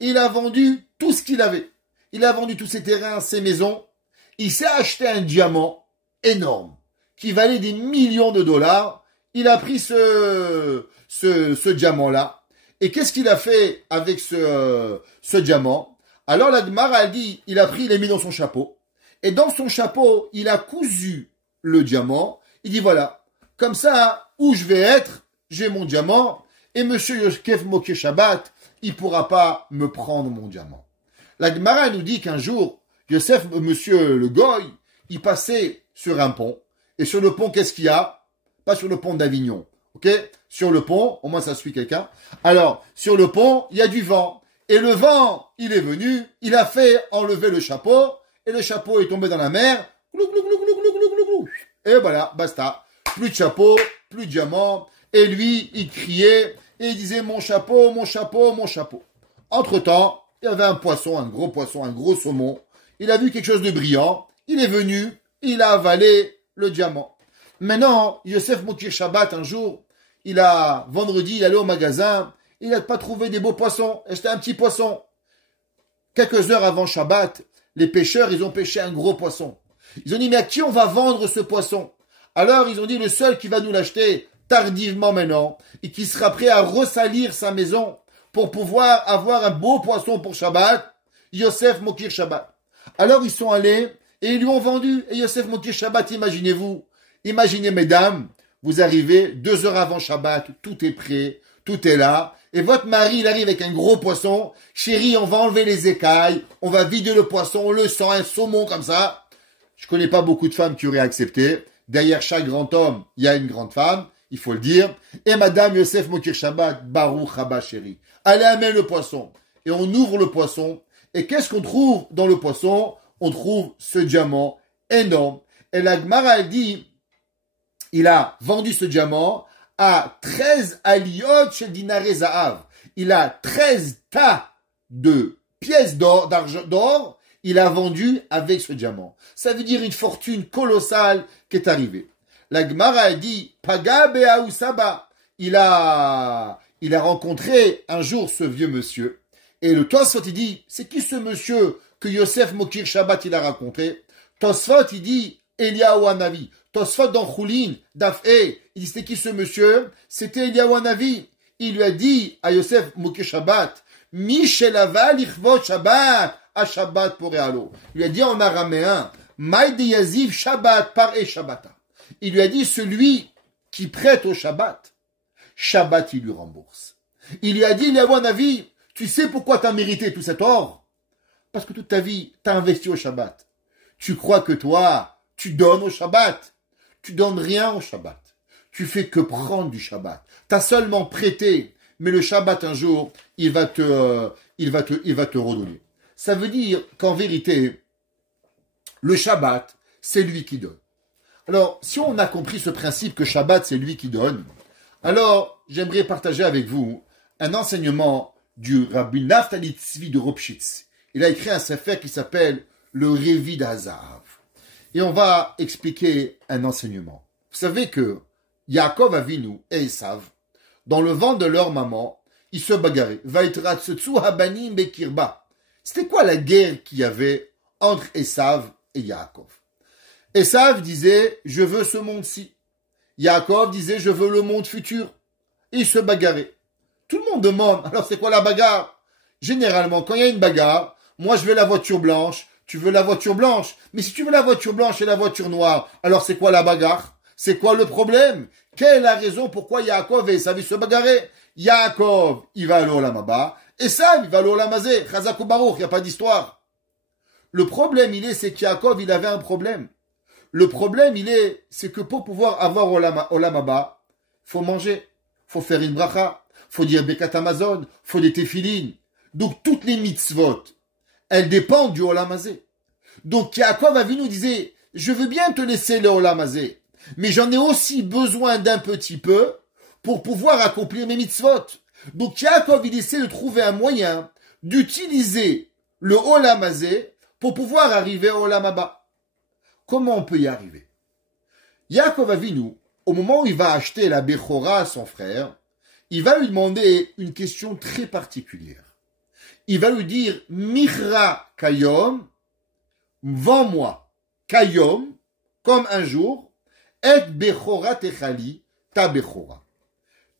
il a vendu tout ce qu'il avait. Il a vendu tous ses terrains, ses maisons. Il s'est acheté un diamant énorme, qui valait des millions de dollars. Il a pris ce diamant-là. Et qu'est-ce qu'il a fait avec ce diamant? Alors la Gemara a dit, il a pris, il l'a mis dans son chapeau. Et dans son chapeau, il a cousu le diamant. Il dit voilà, comme ça, où je vais être, j'ai mon diamant. Et monsieur Yosef Mokir Shabbat, il pourra pas me prendre mon diamant. La Gemara nous dit qu'un jour, monsieur le Goy, il passait sur un pont. Et sur le pont, qu'est-ce qu'il y a? Pas sur le pont d'Avignon. Ok? Sur le pont, au moins ça suit quelqu'un. Alors, sur le pont, il y a du vent. Et le vent, il est venu, il a fait enlever le chapeau, et le chapeau est tombé dans la mer. Glou, glou, glou, glou, glou, glou, glou, glou. Et voilà, basta. Plus de chapeau, plus de diamant. Et lui, il criait, et il disait mon chapeau, mon chapeau, mon chapeau. Entre-temps, il y avait un poisson, un gros saumon. Il a vu quelque chose de brillant. Il est venu, il a avalé le diamant. Maintenant, Yosef Mokir Shabbat, un jour, vendredi, il allait au magasin, il n'a pas trouvé des beaux poissons, c'était un petit poisson. Quelques heures avant Shabbat, les pêcheurs, ils ont pêché un gros poisson. Ils ont dit, mais à qui on va vendre ce poisson? Alors, ils ont dit, le seul qui va nous l'acheter tardivement maintenant, et qui sera prêt à ressalir sa maison pour pouvoir avoir un beau poisson pour Shabbat, Yosef Mokir Shabbat. Alors, ils sont allés, et ils lui ont vendu. Et Yosef Mokir Shabbat, imaginez mesdames, vous arrivez 2 heures avant Shabbat, tout est prêt, tout est là, et votre mari, il arrive avec un gros poisson. Chérie, on va enlever les écailles, on va vider le poisson, on le sent, un saumon comme ça. Je connais pas beaucoup de femmes qui auraient accepté. Derrière chaque grand homme, il y a une grande femme, il faut le dire. Et madame Yosef Mokir Shabbat, Baruch Haba chérie. Allez amener le poisson. Et on ouvre le poisson. Et qu'est-ce qu'on trouve dans le poisson? On trouve ce diamant énorme. Et la Gemara, elle dit, il a vendu ce diamant à 13 aliyot chez Dinaré Zahav. Il a 13 tas de pièces d'or, d'or, il a vendu avec ce diamant. Ça veut dire une fortune colossale qui est arrivée. La Gemara a dit, Paga Be'aou Saba. Il a rencontré un jour ce vieux monsieur. Et le Tosfot, il dit, c'est qui ce monsieur que Yosef Mokir Shabbat, il a rencontré? Tosfot, il dit, Eliyahu Hanavi. Tosfot dans Choulin, Daf'e, il dit, c'était qui ce monsieur? C'était Eliyahu Hanavi. Il lui a dit à Yosef Mokir Shabbat, Mishelava lichvot Shabbat, à Shabbat pour Réalo. Il lui a dit en araméen, Maïde Yaziv Shabbat par et Shabbata. Il lui a dit, celui qui prête au Shabbat, Shabbat, il lui rembourse. Il lui a dit, Eliyahu Hanavi, tu sais pourquoi tu as mérité tout cet or? Parce que toute ta vie, tu as investi au Shabbat. Tu crois que toi, tu donnes au Shabbat. Tu donnes rien au Shabbat. Tu fais que prendre du Shabbat. Tu as seulement prêté, mais le Shabbat un jour, il va te redonner. Ça veut dire qu'en vérité, le Shabbat, c'est lui qui donne. Alors, si on a compris ce principe que Shabbat, c'est lui qui donne, alors j'aimerais partager avec vous un enseignement du Rabbi Naftali Tzvi de Ropshitz. Il a écrit un sefer qui s'appelle le Révi d'Hazav. Et on va expliquer un enseignement. Vous savez que Yaakov Avinu et Esav, dans le ventre de leur maman, ils se bagarraient. Vaitratsetsu habanim bekirba. C'était quoi la guerre qu'il y avait entre Esav et Yaakov? Esav disait, je veux ce monde-ci. Yaakov disait, je veux le monde futur. Et ils se bagarraient. Tout le monde demande, alors c'est quoi la bagarre? Généralement, quand il y a une bagarre, moi je veux la voiture blanche, tu veux la voiture blanche. Mais si tu veux la voiture blanche et la voiture noire, alors c'est quoi la bagarre? C'est quoi le problème? Quelle est la raison pourquoi Yaakov et Esav se bagarrer? Yaakov, il va à l'Olam Haba, Esav, il va à l'Olam Hazé. Chazak ou Baruch, il n'y a pas d'histoire. Le problème, c'est qu'Yaakov, il avait un problème. Le problème, c'est que pour pouvoir avoir Olam Haba, faut manger, faut faire une bracha, faut dire Bekat Amazon, faut des téfilines. Donc toutes les mitzvot, elles dépendent du Olam Hazé. Donc Yaakov Avinu disait, je veux bien te laisser le Olam Hazé, mais j'en ai aussi besoin d'un petit peu pour pouvoir accomplir mes mitzvot. Donc Yaakov, il essaie de trouver un moyen d'utiliser le Olam Hazé pour pouvoir arriver au Olam Haba. Comment on peut y arriver? Yaakov Avinu, au moment où il va acheter la Bechora à son frère, il va lui demander une question très particulière. Il va lui dire, Michra Kayom, vends-moi, Kayom, comme un jour, et Bechora Techali, ta Bechora.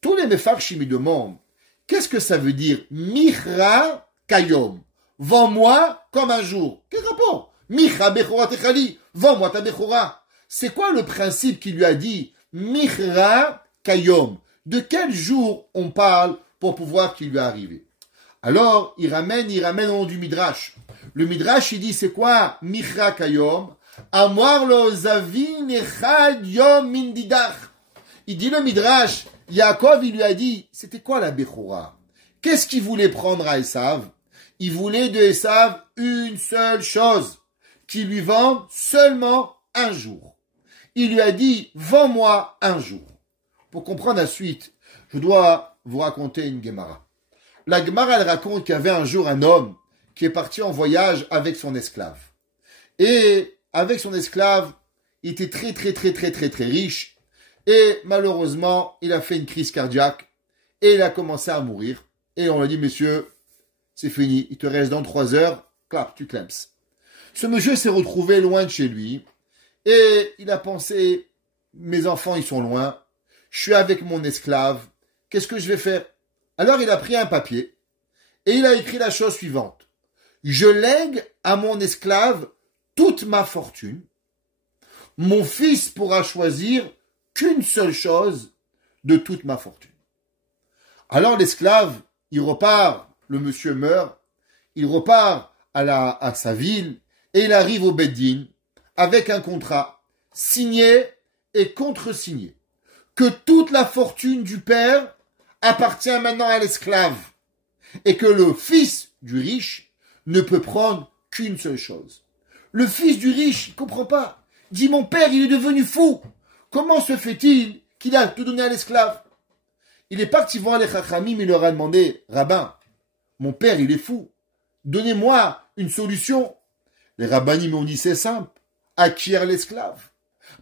Tous les Mefarshim me demandent, qu'est-ce que ça veut dire, Michra Kayom? Vends-moi comme un jour. Quel rapport? Michra Bechora Techali, vends-moi ta Bechora. C'est quoi le principe qu'il lui a dit, Michra Kayom? De quel jour on parle pour pouvoir qu'il lui est arrivé? Alors, il ramène au nom du Midrash. Le Midrash, il dit, c'est quoi? Michra Kayom. Amar lo zavin echad yom mindidach. Il dit le Midrash, Yaakov, il lui a dit, c'était quoi la Bechora? Qu'est-ce qu'il voulait prendre à Esav? Il voulait de Esav une seule chose, qu'il lui vende seulement un jour. Il lui a dit, vends-moi un jour. Pour comprendre la suite, je dois vous raconter une Gemara. La Gemara, elle raconte qu'il y avait un jour un homme qui est parti en voyage avec son esclave. Et avec son esclave, il était très riche. Et malheureusement, il a fait une crise cardiaque. Et il a commencé à mourir. Et on lui a dit, monsieur, c'est fini, il te reste dans 3 heures, clap, tu clamps. Ce monsieur s'est retrouvé loin de chez lui. Et il a pensé, mes enfants, ils sont loin. Je suis avec mon esclave. Qu'est-ce que je vais faire? Alors il a pris un papier et il a écrit la chose suivante. Je lègue à mon esclave toute ma fortune. Mon fils pourra choisir qu'une seule chose de toute ma fortune. Alors l'esclave, il repart, le monsieur meurt, il repart à sa ville et il arrive au Beddin avec un contrat signé et contresigné. Que toute la fortune du père appartient maintenant à l'esclave et que le fils du riche ne peut prendre qu'une seule chose. Le fils du riche, il ne comprend pas. Il dit, mon père, il est devenu fou. Comment se fait-il qu'il a tout donné à l'esclave? Il est parti voir les Chachamim, il leur a demandé, rabbin, mon père, il est fou. Donnez-moi une solution. Les rabbinim ont dit, c'est simple, acquiert l'esclave.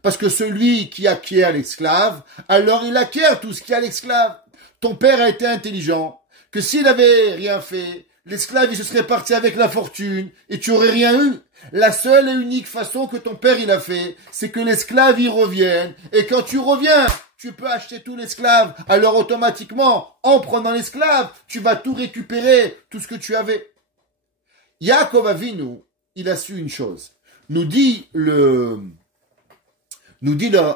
Parce que celui qui acquiert l'esclave, alors il acquiert tout ce qu'il y a à l'esclave. Ton père a été intelligent, que s'il n'avait rien fait, l'esclave il se serait parti avec la fortune et tu aurais rien eu. La seule et unique façon que ton père il a fait, c'est que l'esclave y revienne. Et quand tu reviens, tu peux acheter tout l'esclave. Alors automatiquement, en prenant l'esclave, tu vas tout récupérer, tout ce que tu avais. Yaakov Avinu, il a su une chose. Nous dit le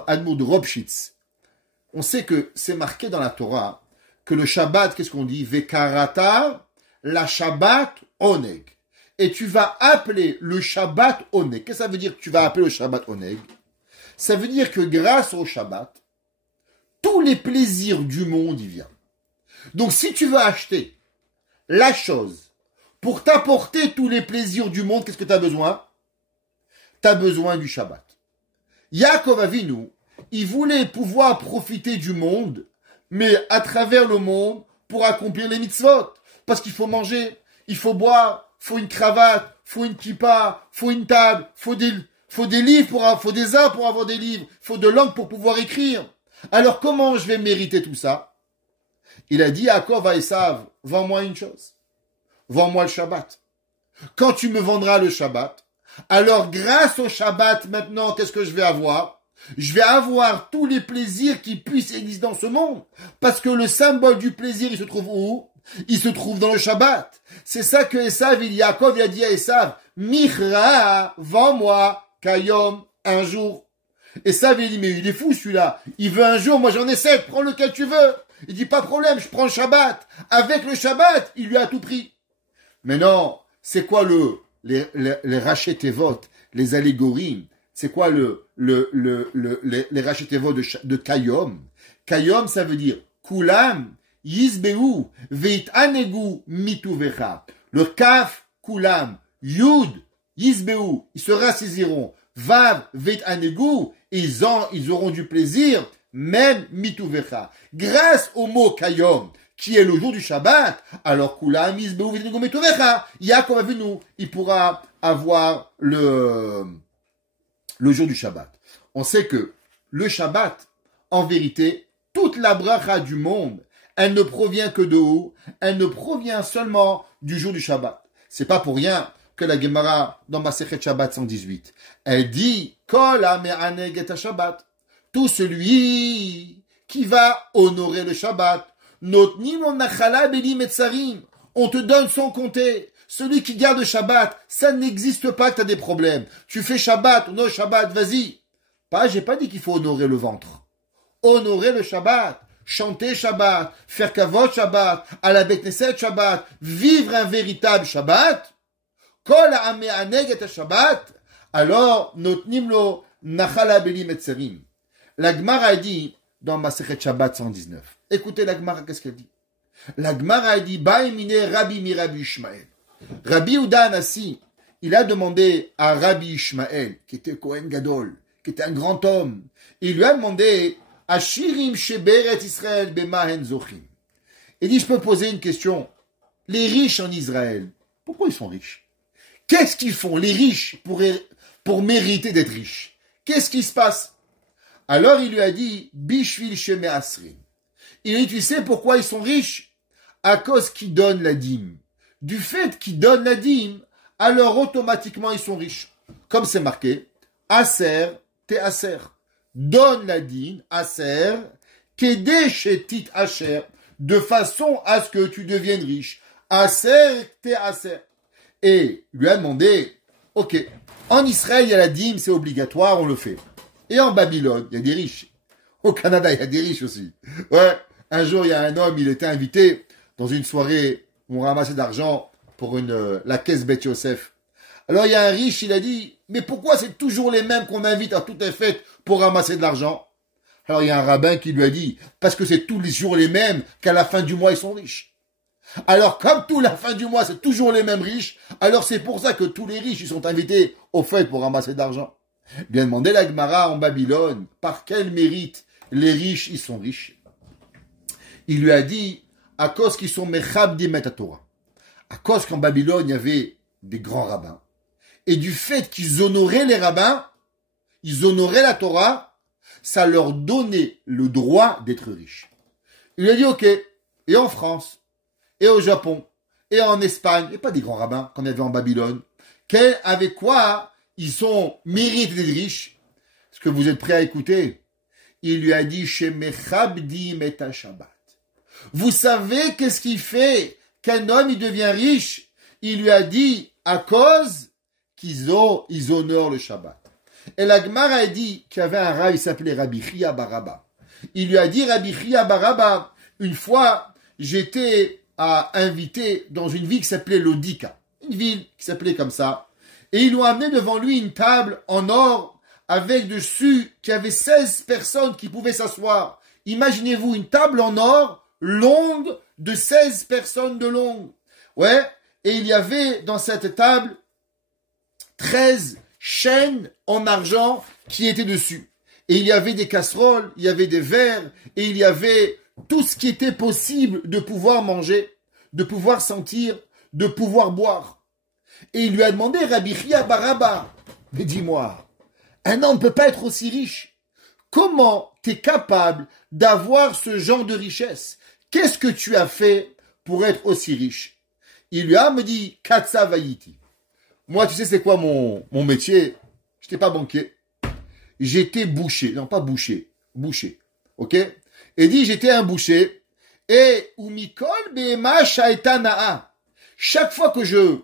Admoud Ropshitz. On sait que c'est marqué dans la Torah que le Shabbat, qu'est-ce qu'on dit? Vekarata, la Shabbat oneg. Et tu vas appeler le Shabbat oneg. Qu'est-ce que ça veut dire que tu vas appeler le Shabbat oneg? Ça veut dire que grâce au Shabbat, tous les plaisirs du monde y viennent. Donc si tu veux acheter la chose pour t'apporter tous les plaisirs du monde, qu'est-ce que tu as besoin? Tu as besoin du Shabbat. Yaakov Avinu, il voulait pouvoir profiter du monde, mais à travers le monde, pour accomplir les mitzvot. Parce qu'il faut manger, il faut boire, faut une cravate, faut une kippa, faut une table, faut des livres, faut des arbres pour avoir des livres, faut de l'encre pour pouvoir écrire. Alors comment je vais mériter tout ça? Il a dit à Yaakov à Esav, vends-moi une chose. Vends-moi le Shabbat. Quand tu me vendras le Shabbat, alors grâce au Shabbat maintenant, qu'est-ce que je vais avoir? Je vais avoir tous les plaisirs qui puissent exister dans ce monde. Parce que le symbole du plaisir, il se trouve où? Il se trouve dans le Shabbat. C'est ça que Esav, Yaakov, il a dit à Esav, Michra, vends-moi, Kayom, un jour. Esav, il dit, mais il est fou celui-là. Il veut un jour, moi j'en ai 7, prends lequel tu veux. Il dit, pas de problème, je prends le Shabbat. Avec le Shabbat, il lui a tout pris. Mais non, c'est quoi les rachetevot, les allégories? C'est quoi les rachetevot de Kayom? Kayom, ça veut dire, Kulam, Yizbeu, Veit Anegu, Mituvecha. Le Kaf, Kulam, Yud, Yizbeu, ils se rassisiront. Vav, Veit Anegu, ils auront du plaisir, même Mituvecha. Grâce au mot Kayom, qui est le jour du Shabbat, alors Kulam, Yizbeu, Veit Anegu, Mituvecha. Yaakov Avinu, il pourra avoir le jour du Shabbat. On sait que le Shabbat, en vérité, toute la bracha du monde, elle ne provient que de où? Elle ne provient seulement du jour du Shabbat. C'est pas pour rien que la Gemara, dans Masechet Shabbat 118, elle dit, Kol ha'me'aneg et Shabbat. Tout celui qui va honorer le Shabbat, notnim lo nachala belim etzarim. On te donne sans compter. Celui qui garde le Shabbat, ça n'existe pas que tu as des problèmes. Tu fais Shabbat, non Shabbat, vas-y. J'ai pas dit qu'il faut honorer le ventre. Honorer le Shabbat, chanter Shabbat, faire kavod Shabbat, à la Beit Knesset Shabbat, vivre un véritable Shabbat. Kol ha'me'aneg et Shabbat. Alors, notnim lo nachala belim etzarim. La Gemara a dit dans Masechet Shabbat 119. Écoutez la Gemara, qu'est-ce qu'elle dit? La Gemara a dit, Ba'emine Rabbi mi Rabbi Ishmael. Rabbi Yehuda Anassi, il a demandé à Rabbi Ishmael, qui était Kohen Gadol, qui était un grand homme, il lui a demandé, Ashirim sheberet Israël bemahen zochim. Il dit, je peux poser une question. Les riches en Israël, pourquoi ils sont riches? Qu'est-ce qu'ils font, les riches, pour mériter d'être riches? Qu'est-ce qui se passe? Alors il lui a dit, Bishvil sheme asrin. Il a dit, tu sais pourquoi ils sont riches? À cause qu'ils donnent la dîme. Du fait qu'ils donnent la dîme, alors automatiquement ils sont riches. Comme c'est marqué, Aser, te Aser. Donne la dîme, Aser, Kede shetit Asher, de façon à ce que tu deviennes riche. Aser, te Aser. Et lui a demandé, ok, en Israël il y a la dîme, c'est obligatoire, on le fait. Et en Babylone, il y a des riches. Au Canada, il y a des riches aussi. Ouais, un jour il y a un homme, il était invité dans une soirée, on ramassait d'argent pour la caisse Beth Yosef. Alors il y a un riche, il a dit, mais pourquoi c'est toujours les mêmes qu'on invite à toutes les fêtes pour ramasser de l'argent? Alors il y a un rabbin qui lui a dit, parce que c'est tous les jours les mêmes qu'à la fin du mois ils sont riches. Alors comme tout la fin du mois c'est toujours les mêmes riches, alors c'est pour ça que tous les riches ils sont invités aux fêtes pour ramasser de l'argent. Bien demandé la Gemara en Babylone, par quel mérite les riches ils sont riches? Il lui a dit, à cause qu'ils sont mechabdim et Torah. À cause qu'en Babylone, il y avait des grands rabbins. Et du fait qu'ils honoraient les rabbins, ils honoraient la Torah, ça leur donnait le droit d'être riches. Il lui a dit, ok, et en France, et au Japon, et en Espagne, et pas des grands rabbins, comme il y avait en Babylone, avec quoi ils ont mérité d'être riches? Est-ce que vous êtes prêts à écouter? Il lui a dit, chez mechabdim et Shabbat. Vous savez qu'est-ce qui fait qu'un homme il devient riche? Il lui a dit à cause qu'ils honorent le Shabbat. Et la Gemara a dit qu'il y avait un rabbin, il s'appelait Rabbi Chia Baraba. Il lui a dit, Rabbi Chia Baraba, une fois j'étais invité dans une ville qui s'appelait Lodika, une ville qui s'appelait comme ça, et ils lui ont amené devant lui une table en or avec dessus qu'il y avait 16 personnes qui pouvaient s'asseoir. Imaginez-vous une table en or longue de 16 personnes de long. Ouais. Et il y avait dans cette table 13 chaînes en argent qui étaient dessus. Et il y avait des casseroles, il y avait des verres, et il y avait tout ce qui était possible de pouvoir manger, de pouvoir sentir, de pouvoir boire. Et il lui a demandé, Rabbi Chia Baraba, mais dis-moi, un homme ne peut pas être aussi riche. Comment tu es capable d'avoir ce genre de richesse? Qu'est-ce que tu as fait pour être aussi riche? Il lui a me dit, Katsa Vayiti. Moi, tu sais, c'est quoi mon métier? Je n'étais pas banquier. J'étais boucher. Non, pas boucher. Boucher. Ok? Et dit, j'étais un boucher. Et umikol be'ema sha'eta na'a. Chaque fois que je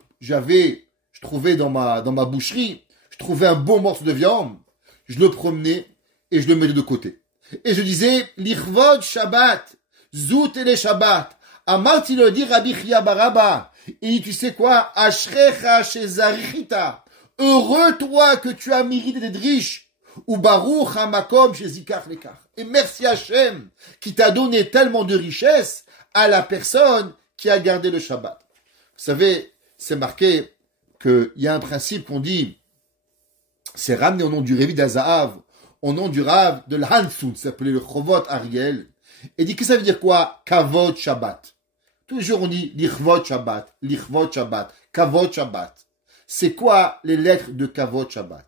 trouvais dans ma boucherie, je trouvais un bon morceau de viande, je le promenais et je le mettais de côté. Et je disais, l'irvod Shabbat, zout et les Shabbat. Amarti le dit Rabbi Chia Baraba. Et tu sais quoi? Ashrecha shezarichita. Heureux toi que tu as mérité d'être riche. Ou Baruch hamakom shezikach lekach. Et merci Hachem qui t'a donné tellement de richesse à la personne qui a gardé le Shabbat. Vous savez, c'est marqué qu'il y a un principe qu'on dit, c'est ramené au nom du Révi d'Azahav, au nom du Rav de l'Hansoun, s'appelait le Chovot Ariel, et dit que ça veut dire quoi? Kavod Shabbat. Tous les jours on dit Lichvot Shabbat, Kavod Shabbat. C'est quoi les lettres de Kavod Shabbat?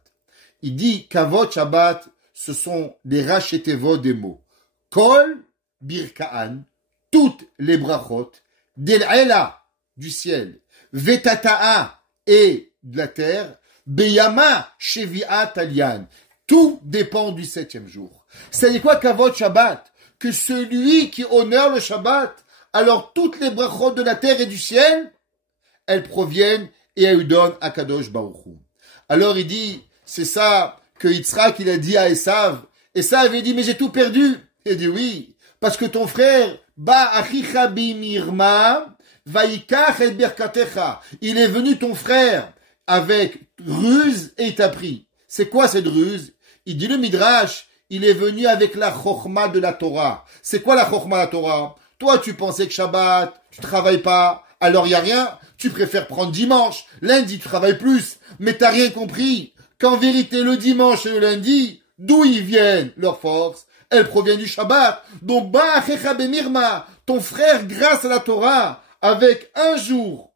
Il dit Kavod Shabbat, ce sont les rachetevot des mots. Kol Birkaan, toutes les brachot, Del'ela, du ciel, Vetata'a, et de la terre, Beyama, Shevi'at Alian. Tout dépend du 7e jour. C'est quoi Kavod Shabbat? Que celui qui honore le Shabbat, alors toutes les brachot de la terre et du ciel, elles proviennent et elles lui donnent à Kadosh Baruch Hu. Alors il dit, c'est ça que Yitzhak il a dit à Esav. Esav avait dit, mais j'ai tout perdu. Il dit oui, parce que ton frère, Ba achicha bimirma, vaikach et berkatecha. Il est venu ton frère avec ruse et il t'a pris. C'est quoi cette ruse? Il dit le Midrash, il est venu avec la chokhma de la Torah. C'est quoi la chokhma de la Torah? Toi, tu pensais que Shabbat, tu travailles pas, alors il y a rien. Tu préfères prendre dimanche. Lundi, tu travailles plus. Mais t'as rien compris. Qu'en vérité, le dimanche et le lundi, d'où ils viennent, leurs forces? Elles proviennent du Shabbat. Donc, Ba'achecha bemirma, ton frère, grâce à la Torah, avec un jour,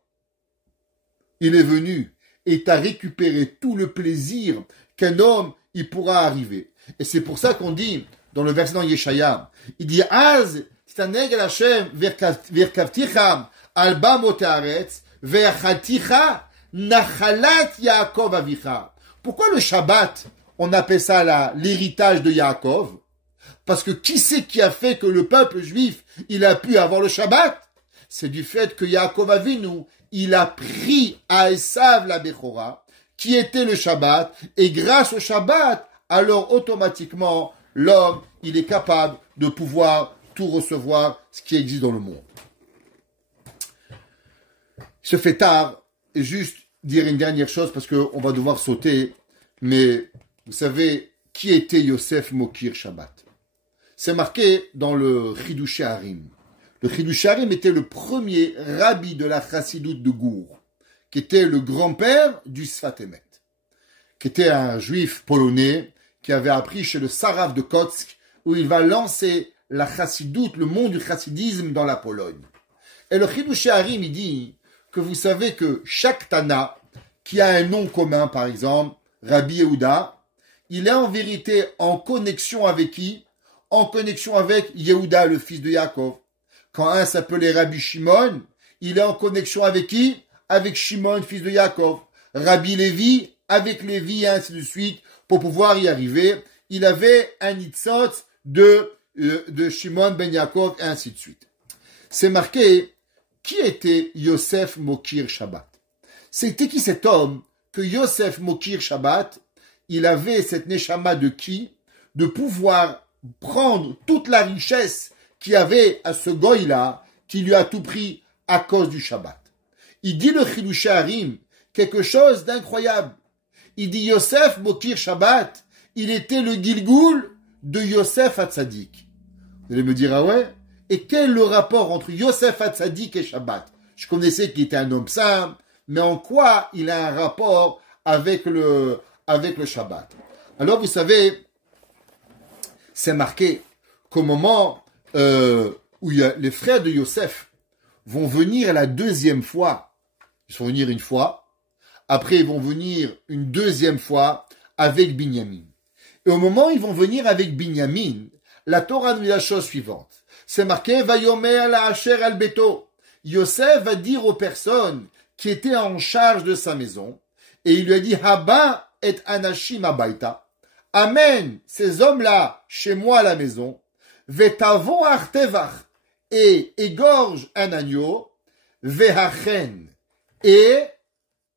il est venu et t'a récupéré tout le plaisir qu'un homme, il pourra arriver. Et c'est pour ça qu'on dit, dans le verset dans Yeshaya, il dit, Az, staneg el Hashem, verkavticha, alba motearetz, verchalticha, nachalat Yaakov avicha. Pourquoi le Shabbat, on appelle ça l'héritage de Yaakov? Parce que qui c'est qui a fait que le peuple juif, il a pu avoir le Shabbat? C'est du fait que Yaakov Avinu, il a pris à Esav la Bechora, qui était le Shabbat, et grâce au Shabbat, alors automatiquement, l'homme, il est capable de pouvoir tout recevoir ce qui existe dans le monde. Il se fait tard, et juste dire une dernière chose, parce qu'on va devoir sauter, mais vous savez, qui était Yosef Mokir Shabbat? C'est marqué dans le Chidushei Harim. Le Chidushei Harim était le premier rabbi de la Chassidoute de Gour, qui était le grand-père du Sfat Emet, qui était un juif polonais qui avait appris chez le Sarav de Kotsk, où il va lancer la Chassidoute, le monde du chassidisme dans la Pologne. Et le Chidushei Harim, il dit que vous savez que chaque Tana, qui a un nom commun, par exemple, Rabbi Yehuda, il est en vérité en connexion avec qui? En connexion avec Yehuda, le fils de Yaakov. Quand un s'appelait Rabbi Shimon, il est en connexion avec qui? Avec Shimon, fils de Yaakov. Rabbi Lévi, avec Lévi, et ainsi de suite, pour pouvoir y arriver. Il avait un nitzot de Shimon ben Yaakov, et ainsi de suite. C'est marqué, qui était Yosef Mokir Shabbat? C'était qui cet homme que Yosef Mokir Shabbat, il avait cette neshama de qui? De pouvoir prendre toute la richesse qu'il y avait à ce goy-là, qui lui a tout pris à cause du Shabbat. Il dit le Chidushei Harim, quelque chose d'incroyable. Il dit Yosef Mokir Shabbat, il était le Gilgoul de Yosef Hatzadik. Vous allez me dire, ah ouais? Et quel est le rapport entre Yosef Hatzadik et Shabbat? Je connaissais qu'il était un homme simple, mais en quoi il a un rapport avec le Shabbat? Alors vous savez, c'est marqué qu'au moment où les frères de Yosef vont venir la deuxième fois, ils sont venus une fois, après ils vont venir une deuxième fois avec Binyamin. Et au moment où ils vont venir avec Binyamin, la Torah nous dit la chose suivante. C'est marqué, Vayomer la Asher al Beto. Yosef va dire aux personnes qui étaient en charge de sa maison, et il lui a dit, Haba et Anashim Abaita. Amen, ces hommes-là, chez moi à la maison, Vetavon Artevach, et égorge un agneau, vehachen, et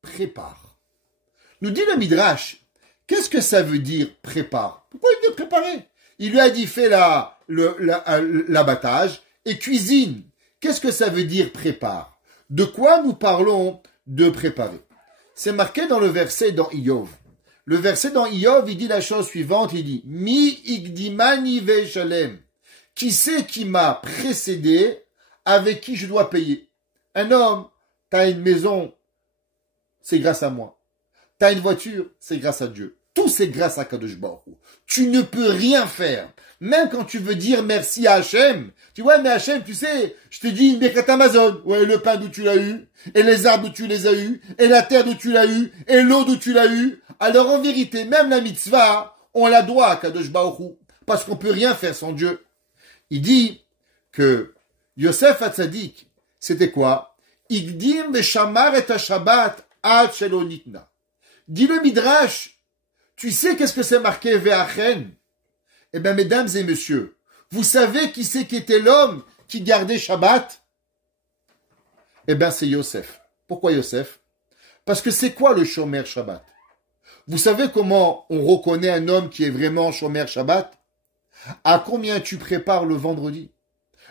prépare. Nous dit le Midrash, qu'est-ce que ça veut dire prépare? Pourquoi il veut préparer? Il lui a dit fais l'abattage et cuisine. Qu'est-ce que ça veut dire prépare? De quoi nous parlons de préparer? C'est marqué dans le verset dans Iyov. Le verset dans Iyov, il dit la chose suivante, il dit Mi igdimani ve'shalem. Qui c'est qui m'a précédé, avec qui je dois payer? Un homme, t'as une maison, c'est grâce à moi. T'as une voiture, c'est grâce à Dieu. Tout c'est grâce à Kadosh Baruch Hu. Tu ne peux rien faire. Même quand tu veux dire merci à Hachem, tu vois, mais Hachem, tu sais, je te dis une Birkat Amazon. Ouais, le pain d'où tu l'as eu, et les arbres d'où tu les as eus, et la terre d'où tu l'as eu, et l'eau d'où tu l'as eu. Alors en vérité, même la mitzvah, on la doit à Kadosh Baruch Hu, parce qu'on peut rien faire sans Dieu. Il dit que Yosef Hatzadik, c'était quoi? Igdim veshamar et Shabbat ad shelo nitna. Dit le Midrash, tu sais qu'est-ce que c'est marqué ve'achen? Eh bien, mesdames et messieurs, vous savez qui c'est qui était l'homme qui gardait Shabbat? Eh bien, c'est Yosef. Pourquoi Yosef? Parce que c'est quoi le Shomer Shabbat? Vous savez comment on reconnaît un homme qui est vraiment Shomer Shabbat? À combien tu prépares le vendredi?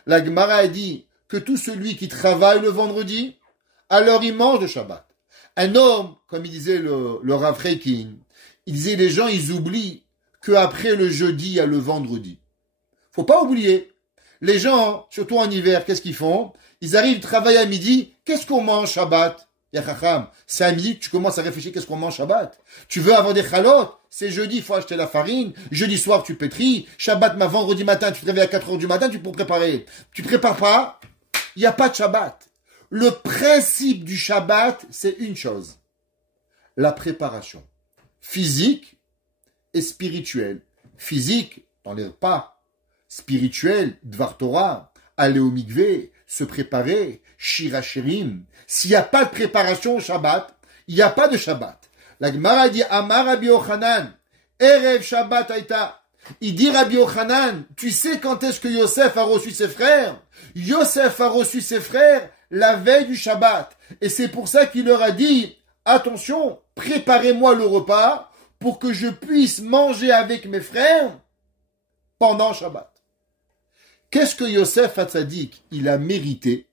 La Gemara a dit que tout celui qui travaille le vendredi, alors il mange le Shabbat. Un homme, comme il disait le Rav Reikin, il disait les gens ils oublient qu'après le jeudi, il y a le vendredi. Faut pas oublier. Les gens, surtout en hiver, qu'est-ce qu'ils font? Ils arrivent, travaillent à midi, qu'est-ce qu'on mange Shabbat? Yachacham, c'est à midi que tu commences à réfléchir qu'est-ce qu'on mange Shabbat. Tu veux avoir des chalotes? C'est jeudi, il faut acheter la farine. Jeudi soir, tu pétris. Shabbat, vendredi matin, tu te réveilles à 4 heures du matin, tu peux préparer. Tu prépares pas, il n'y a pas de Shabbat. Le principe du Shabbat, c'est une chose. La préparation. Physique et spirituelle. Physique, dans les repas. Spirituel, Dvar Torah, aller au mikvé, se préparer, Shirachirim. S'il n'y a pas de préparation au Shabbat, il n'y a pas de Shabbat. La Gemara dit Amar Rabbi Yochanan, Erev Shabbat Aïta. Il dit Rabbi Yochanan, tu sais quand est-ce que Yosef a reçu ses frères? Yosef a reçu ses frères la veille du Shabbat. Et c'est pour ça qu'il leur a dit, attention, préparez-moi le repas pour que je puisse manger avec mes frères pendant Shabbat. Qu'est-ce que Yosef Hatzadik, il a mérité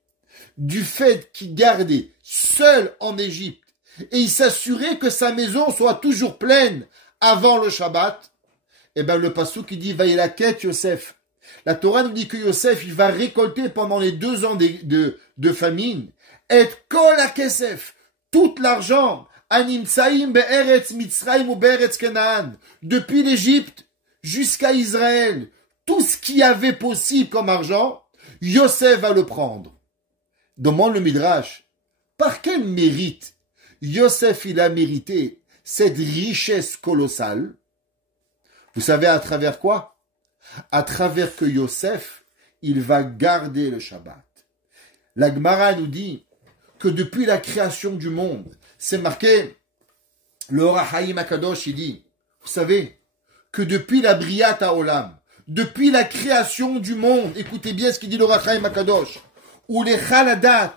du fait qu'il gardait seul en Égypte et il s'assurait que sa maison soit toujours pleine avant le Shabbat? Eh bien, le passouk qui dit, Vaïlaket Yosef. La Torah nous dit que Yosef, il va récolter pendant les 2 ans de famine, et kol hakesef, tout l'argent, animtsaim be'eretz Mitzrayim ou be'eretz Canaan, depuis l'Égypte jusqu'à Israël, tout ce qu'il y avait possible comme argent, Yosef va le prendre. Demande le Midrash, par quel mérite Yosef il a mérité cette richesse colossale? Vous savez à travers quoi? À travers que Yosef, il va garder le Shabbat. La Gemara nous dit que depuis la création du monde, c'est marqué, le Or HaChaim HaKadosh, il dit, vous savez, que depuis la Briat HaOlam, depuis la création du monde, écoutez bien ce qu'il dit le Or HaChaim HaKadosh, ou les Chaladat,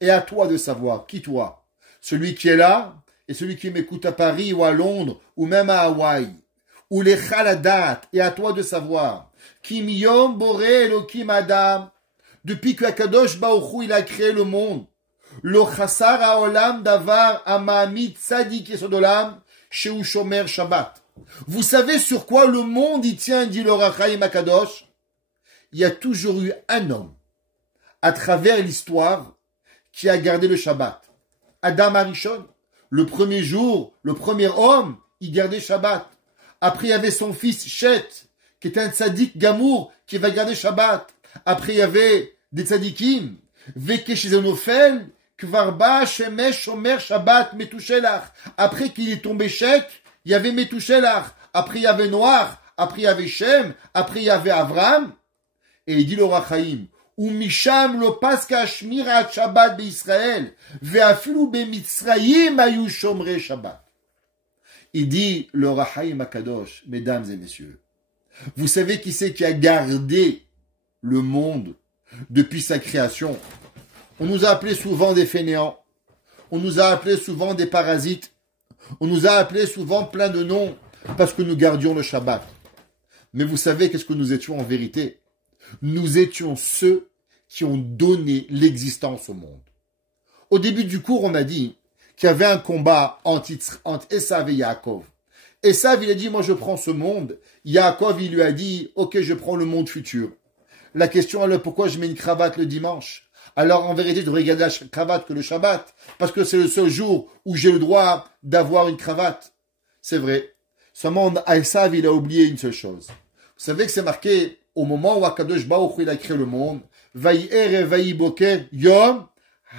et à toi de savoir, qui toi? Celui qui est là, et celui qui m'écoute à Paris ou à Londres, ou même à Hawaï, ou les Chaladat, et à toi de savoir, Kim Yom Boré Elokim Adam, depuis que Akadosh Baruch Hu, il a créé le monde, lo Chassar HaOlam Davar Amamit Tzadik Yesodolam, Sheu Shomer Shabbat. Vous savez sur quoi le monde y tient, dit le Or HaChaim HaKadosh? Il y a toujours eu un homme, à travers l'histoire, qui a gardé le Shabbat. Adam Arishon, le premier jour, le premier homme, il gardait Shabbat. Après, il y avait son fils Shet, qui était un tzaddik gamour, qui va garder Shabbat. Après, il y avait des tzaddikim. Vekeshizonofel, Kvarba, Shemesh, Shomer, Shabbat, Metushelach. Après qu'il est tombé Shet, il y avait Metushelach. Après, il y avait Noach. Après, il y avait Shem. Après, il y avait Avram. Et il dit le Or HaChaim, Umisham lo paska shmirat Shabbat beIsraël, ve'afilu beMitzrayim ayu shomrei Shabbat. Il dit le Or HaChaim HaKadosh, mesdames et messieurs, vous savez qui c'est qui a gardé le monde depuis sa création. On nous a appelés souvent des fainéants. On nous a appelés souvent des parasites. On nous a appelés souvent plein de noms parce que nous gardions le Shabbat. Mais vous savez qu'est-ce que nous étions en vérité? Nous étions ceux qui ont donné l'existence au monde. Au début du cours, on a dit qu'il y avait un combat entre Esav et Yaakov. Esav, il a dit, moi je prends ce monde. Yaakov, il lui a dit, ok, je prends le monde futur. La question, alors, pourquoi je mets une cravate le dimanche? Alors, en vérité, je devrais garder la cravate que le Shabbat, parce que c'est le seul jour où j'ai le droit d'avoir une cravate. C'est vrai. Seulement, Esav, il a oublié une seule chose. Vous savez que c'est marqué, au moment où Akadosh Baruch Hu, il a créé le monde, Vayi ere vayi boker yom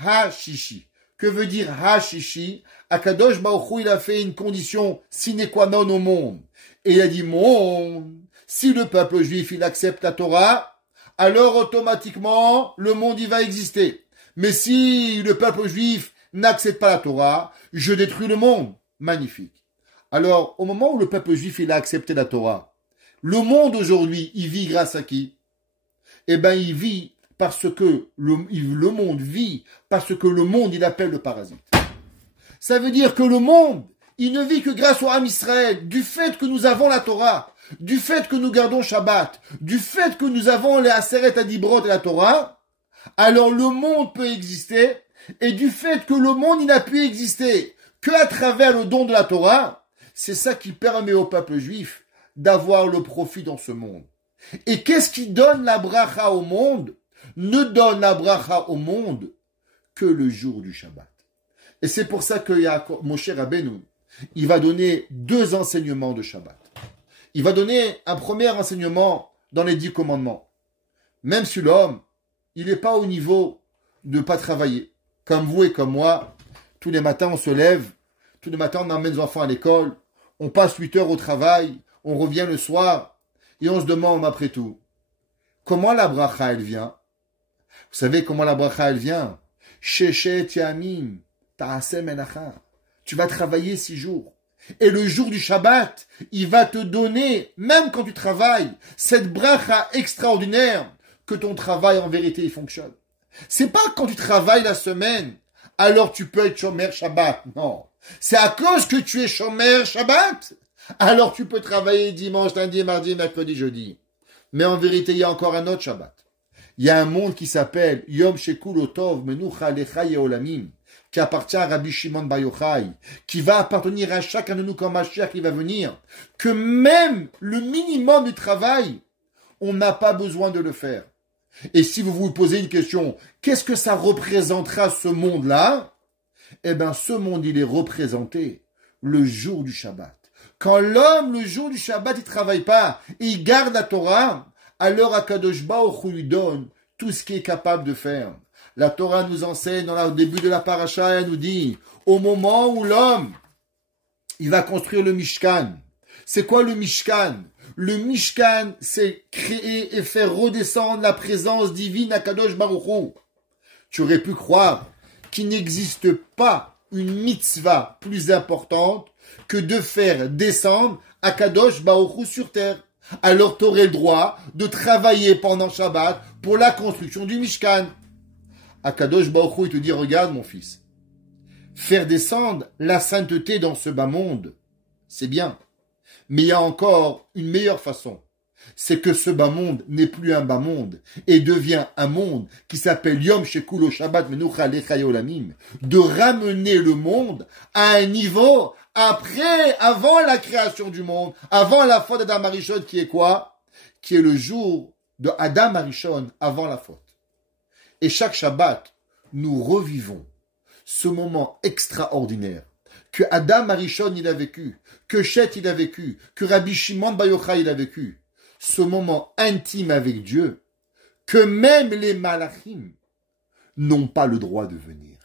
ha-shishi. Que veut dire ha-shishi? Akadosh Baruch Hu, il a fait une condition sine qua non au monde. Et il a dit, monde, si le peuple juif, il accepte la Torah, alors automatiquement, le monde, il va exister. Mais si le peuple juif n'accepte pas la Torah, je détruis le monde. Magnifique. Alors, au moment où le peuple juif, il a accepté la Torah, le monde aujourd'hui, il vit grâce à qui? Eh ben, il vit parce que le monde vit parce que le monde, il appelle le parasite. Ça veut dire que le monde, il ne vit que grâce au Ham Israël, du fait que nous avons la Torah, du fait que nous gardons Shabbat, du fait que nous avons les Aseret Adibrot et la Torah, alors le monde peut exister, et du fait que le monde, il n'a pu exister que à travers le don de la Torah, c'est ça qui permet au peuple juif d'avoir le profit dans ce monde. Et qu'est-ce qui donne la bracha au monde? Ne donne la bracha au monde que le jour du Shabbat. Et c'est pour ça que Moshe Rabbeinu, il va donner 2 enseignements de Shabbat. Il va donner un premier enseignement dans les 10 commandements. Même si l'homme, il n'est pas au niveau de ne pas travailler. Comme vous et comme moi, tous les matins on se lève, tous les matins on emmène les enfants à l'école, on passe 8 heures au travail, on revient le soir, et on se demande après tout, comment la bracha elle vient? Vous savez comment la bracha elle vient? Shechet yamim ta'aseh menacha. Tu vas travailler 6 jours. Et le jour du Shabbat, il va te donner, même quand tu travailles, cette bracha extraordinaire que ton travail en vérité il fonctionne. C'est pas quand tu travailles la semaine, alors tu peux être shomer Shabbat. Non. C'est à cause que tu es shomer Shabbat. Alors tu peux travailler dimanche, lundi, mardi, mercredi, jeudi. Mais en vérité, il y a encore un autre Shabbat. Il y a un monde qui s'appelle Yom Shekul Otov Menucha Lecha Yeolamim, qui appartient à Rabbi Shimon Bar Yochai, qui va appartenir à chacun de nous comme Mashiach qui va venir, que même le minimum du travail, on n'a pas besoin de le faire. Et si vous vous posez une question, qu'est-ce que ça représentera ce monde-là? Eh bien, ce monde, il est représenté le jour du Shabbat. Quand l'homme, le jour du Shabbat, il ne travaille pas, et il garde la Torah, alors Akadosh Baruch Hu lui donne tout ce qu'il est capable de faire. La Torah nous enseigne, au début de la paracha, elle nous dit, au moment où l'homme, il va construire le Mishkan. C'est quoi le Mishkan? Le Mishkan, c'est créer et faire redescendre la présence divine à Kadosh Baruch Hu. Tu aurais pu croire qu'il n'existe pas une mitzvah plus importante que de faire descendre à Kadosh Baruch Hu sur terre. Alors tu aurais le droit de travailler pendant Shabbat pour la construction du Mishkan. Akadosh Baruch Hu, il te dit, regarde mon fils, faire descendre la sainteté dans ce bas monde, c'est bien. Mais il y a encore une meilleure façon. C'est que ce bas monde n'est plus un bas monde et devient un monde qui s'appelle Yom Shekulo Shabbat Menucha Lecha Yeolamim, de ramener le monde à un niveau avant la création du monde, avant la faute d'Adam Arishon, qui est quoi? Qui est le jour de Adam Arishon avant la faute. Et chaque Shabbat, nous revivons ce moment extraordinaire que Adam Arishon il a vécu, que Chet il a vécu, que Rabbi Shimon Bar Yochai il a vécu. Ce moment intime avec Dieu, que même les malachim n'ont pas le droit de venir.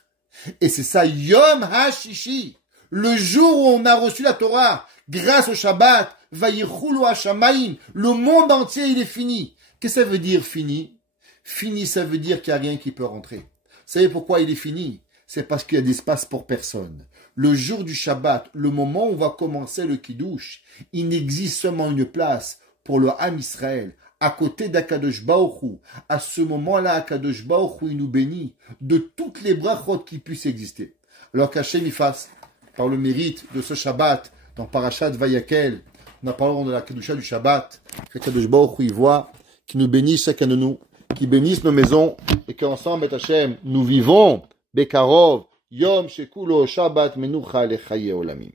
Et c'est ça, Yom HaShishi, le jour où on a reçu la Torah, grâce au Shabbat, Vayichulu HaShamayim, le monde entier il est fini. Qu'est-ce que ça veut dire fini? Fini, ça veut dire qu'il n'y a rien qui peut rentrer. Vous savez pourquoi il est fini? C'est parce qu'il y a d'espace pour personne. Le jour du Shabbat, le moment où on va commencer le Kiddush, il n'existe seulement une place pour le Ham Israël à côté d'Akadosh Baruch Hu, à ce moment-là, Akadosh Baruch Hu, il nous bénit de toutes les brachot qui puissent exister. Alors qu'Hachem y fasse, par le mérite de ce Shabbat, dans Parashat Vayakel, nous parlons de la Kedusha du Shabbat, qu'Akadosh Baruch Hu y voit, qui nous bénisse chacun de nous, qui bénisse nos maisons, et qu'ensemble, avec Hachem, nous vivons, Bekarov, Yom Shekulo Shabbat Menucha Lechaye Olamim.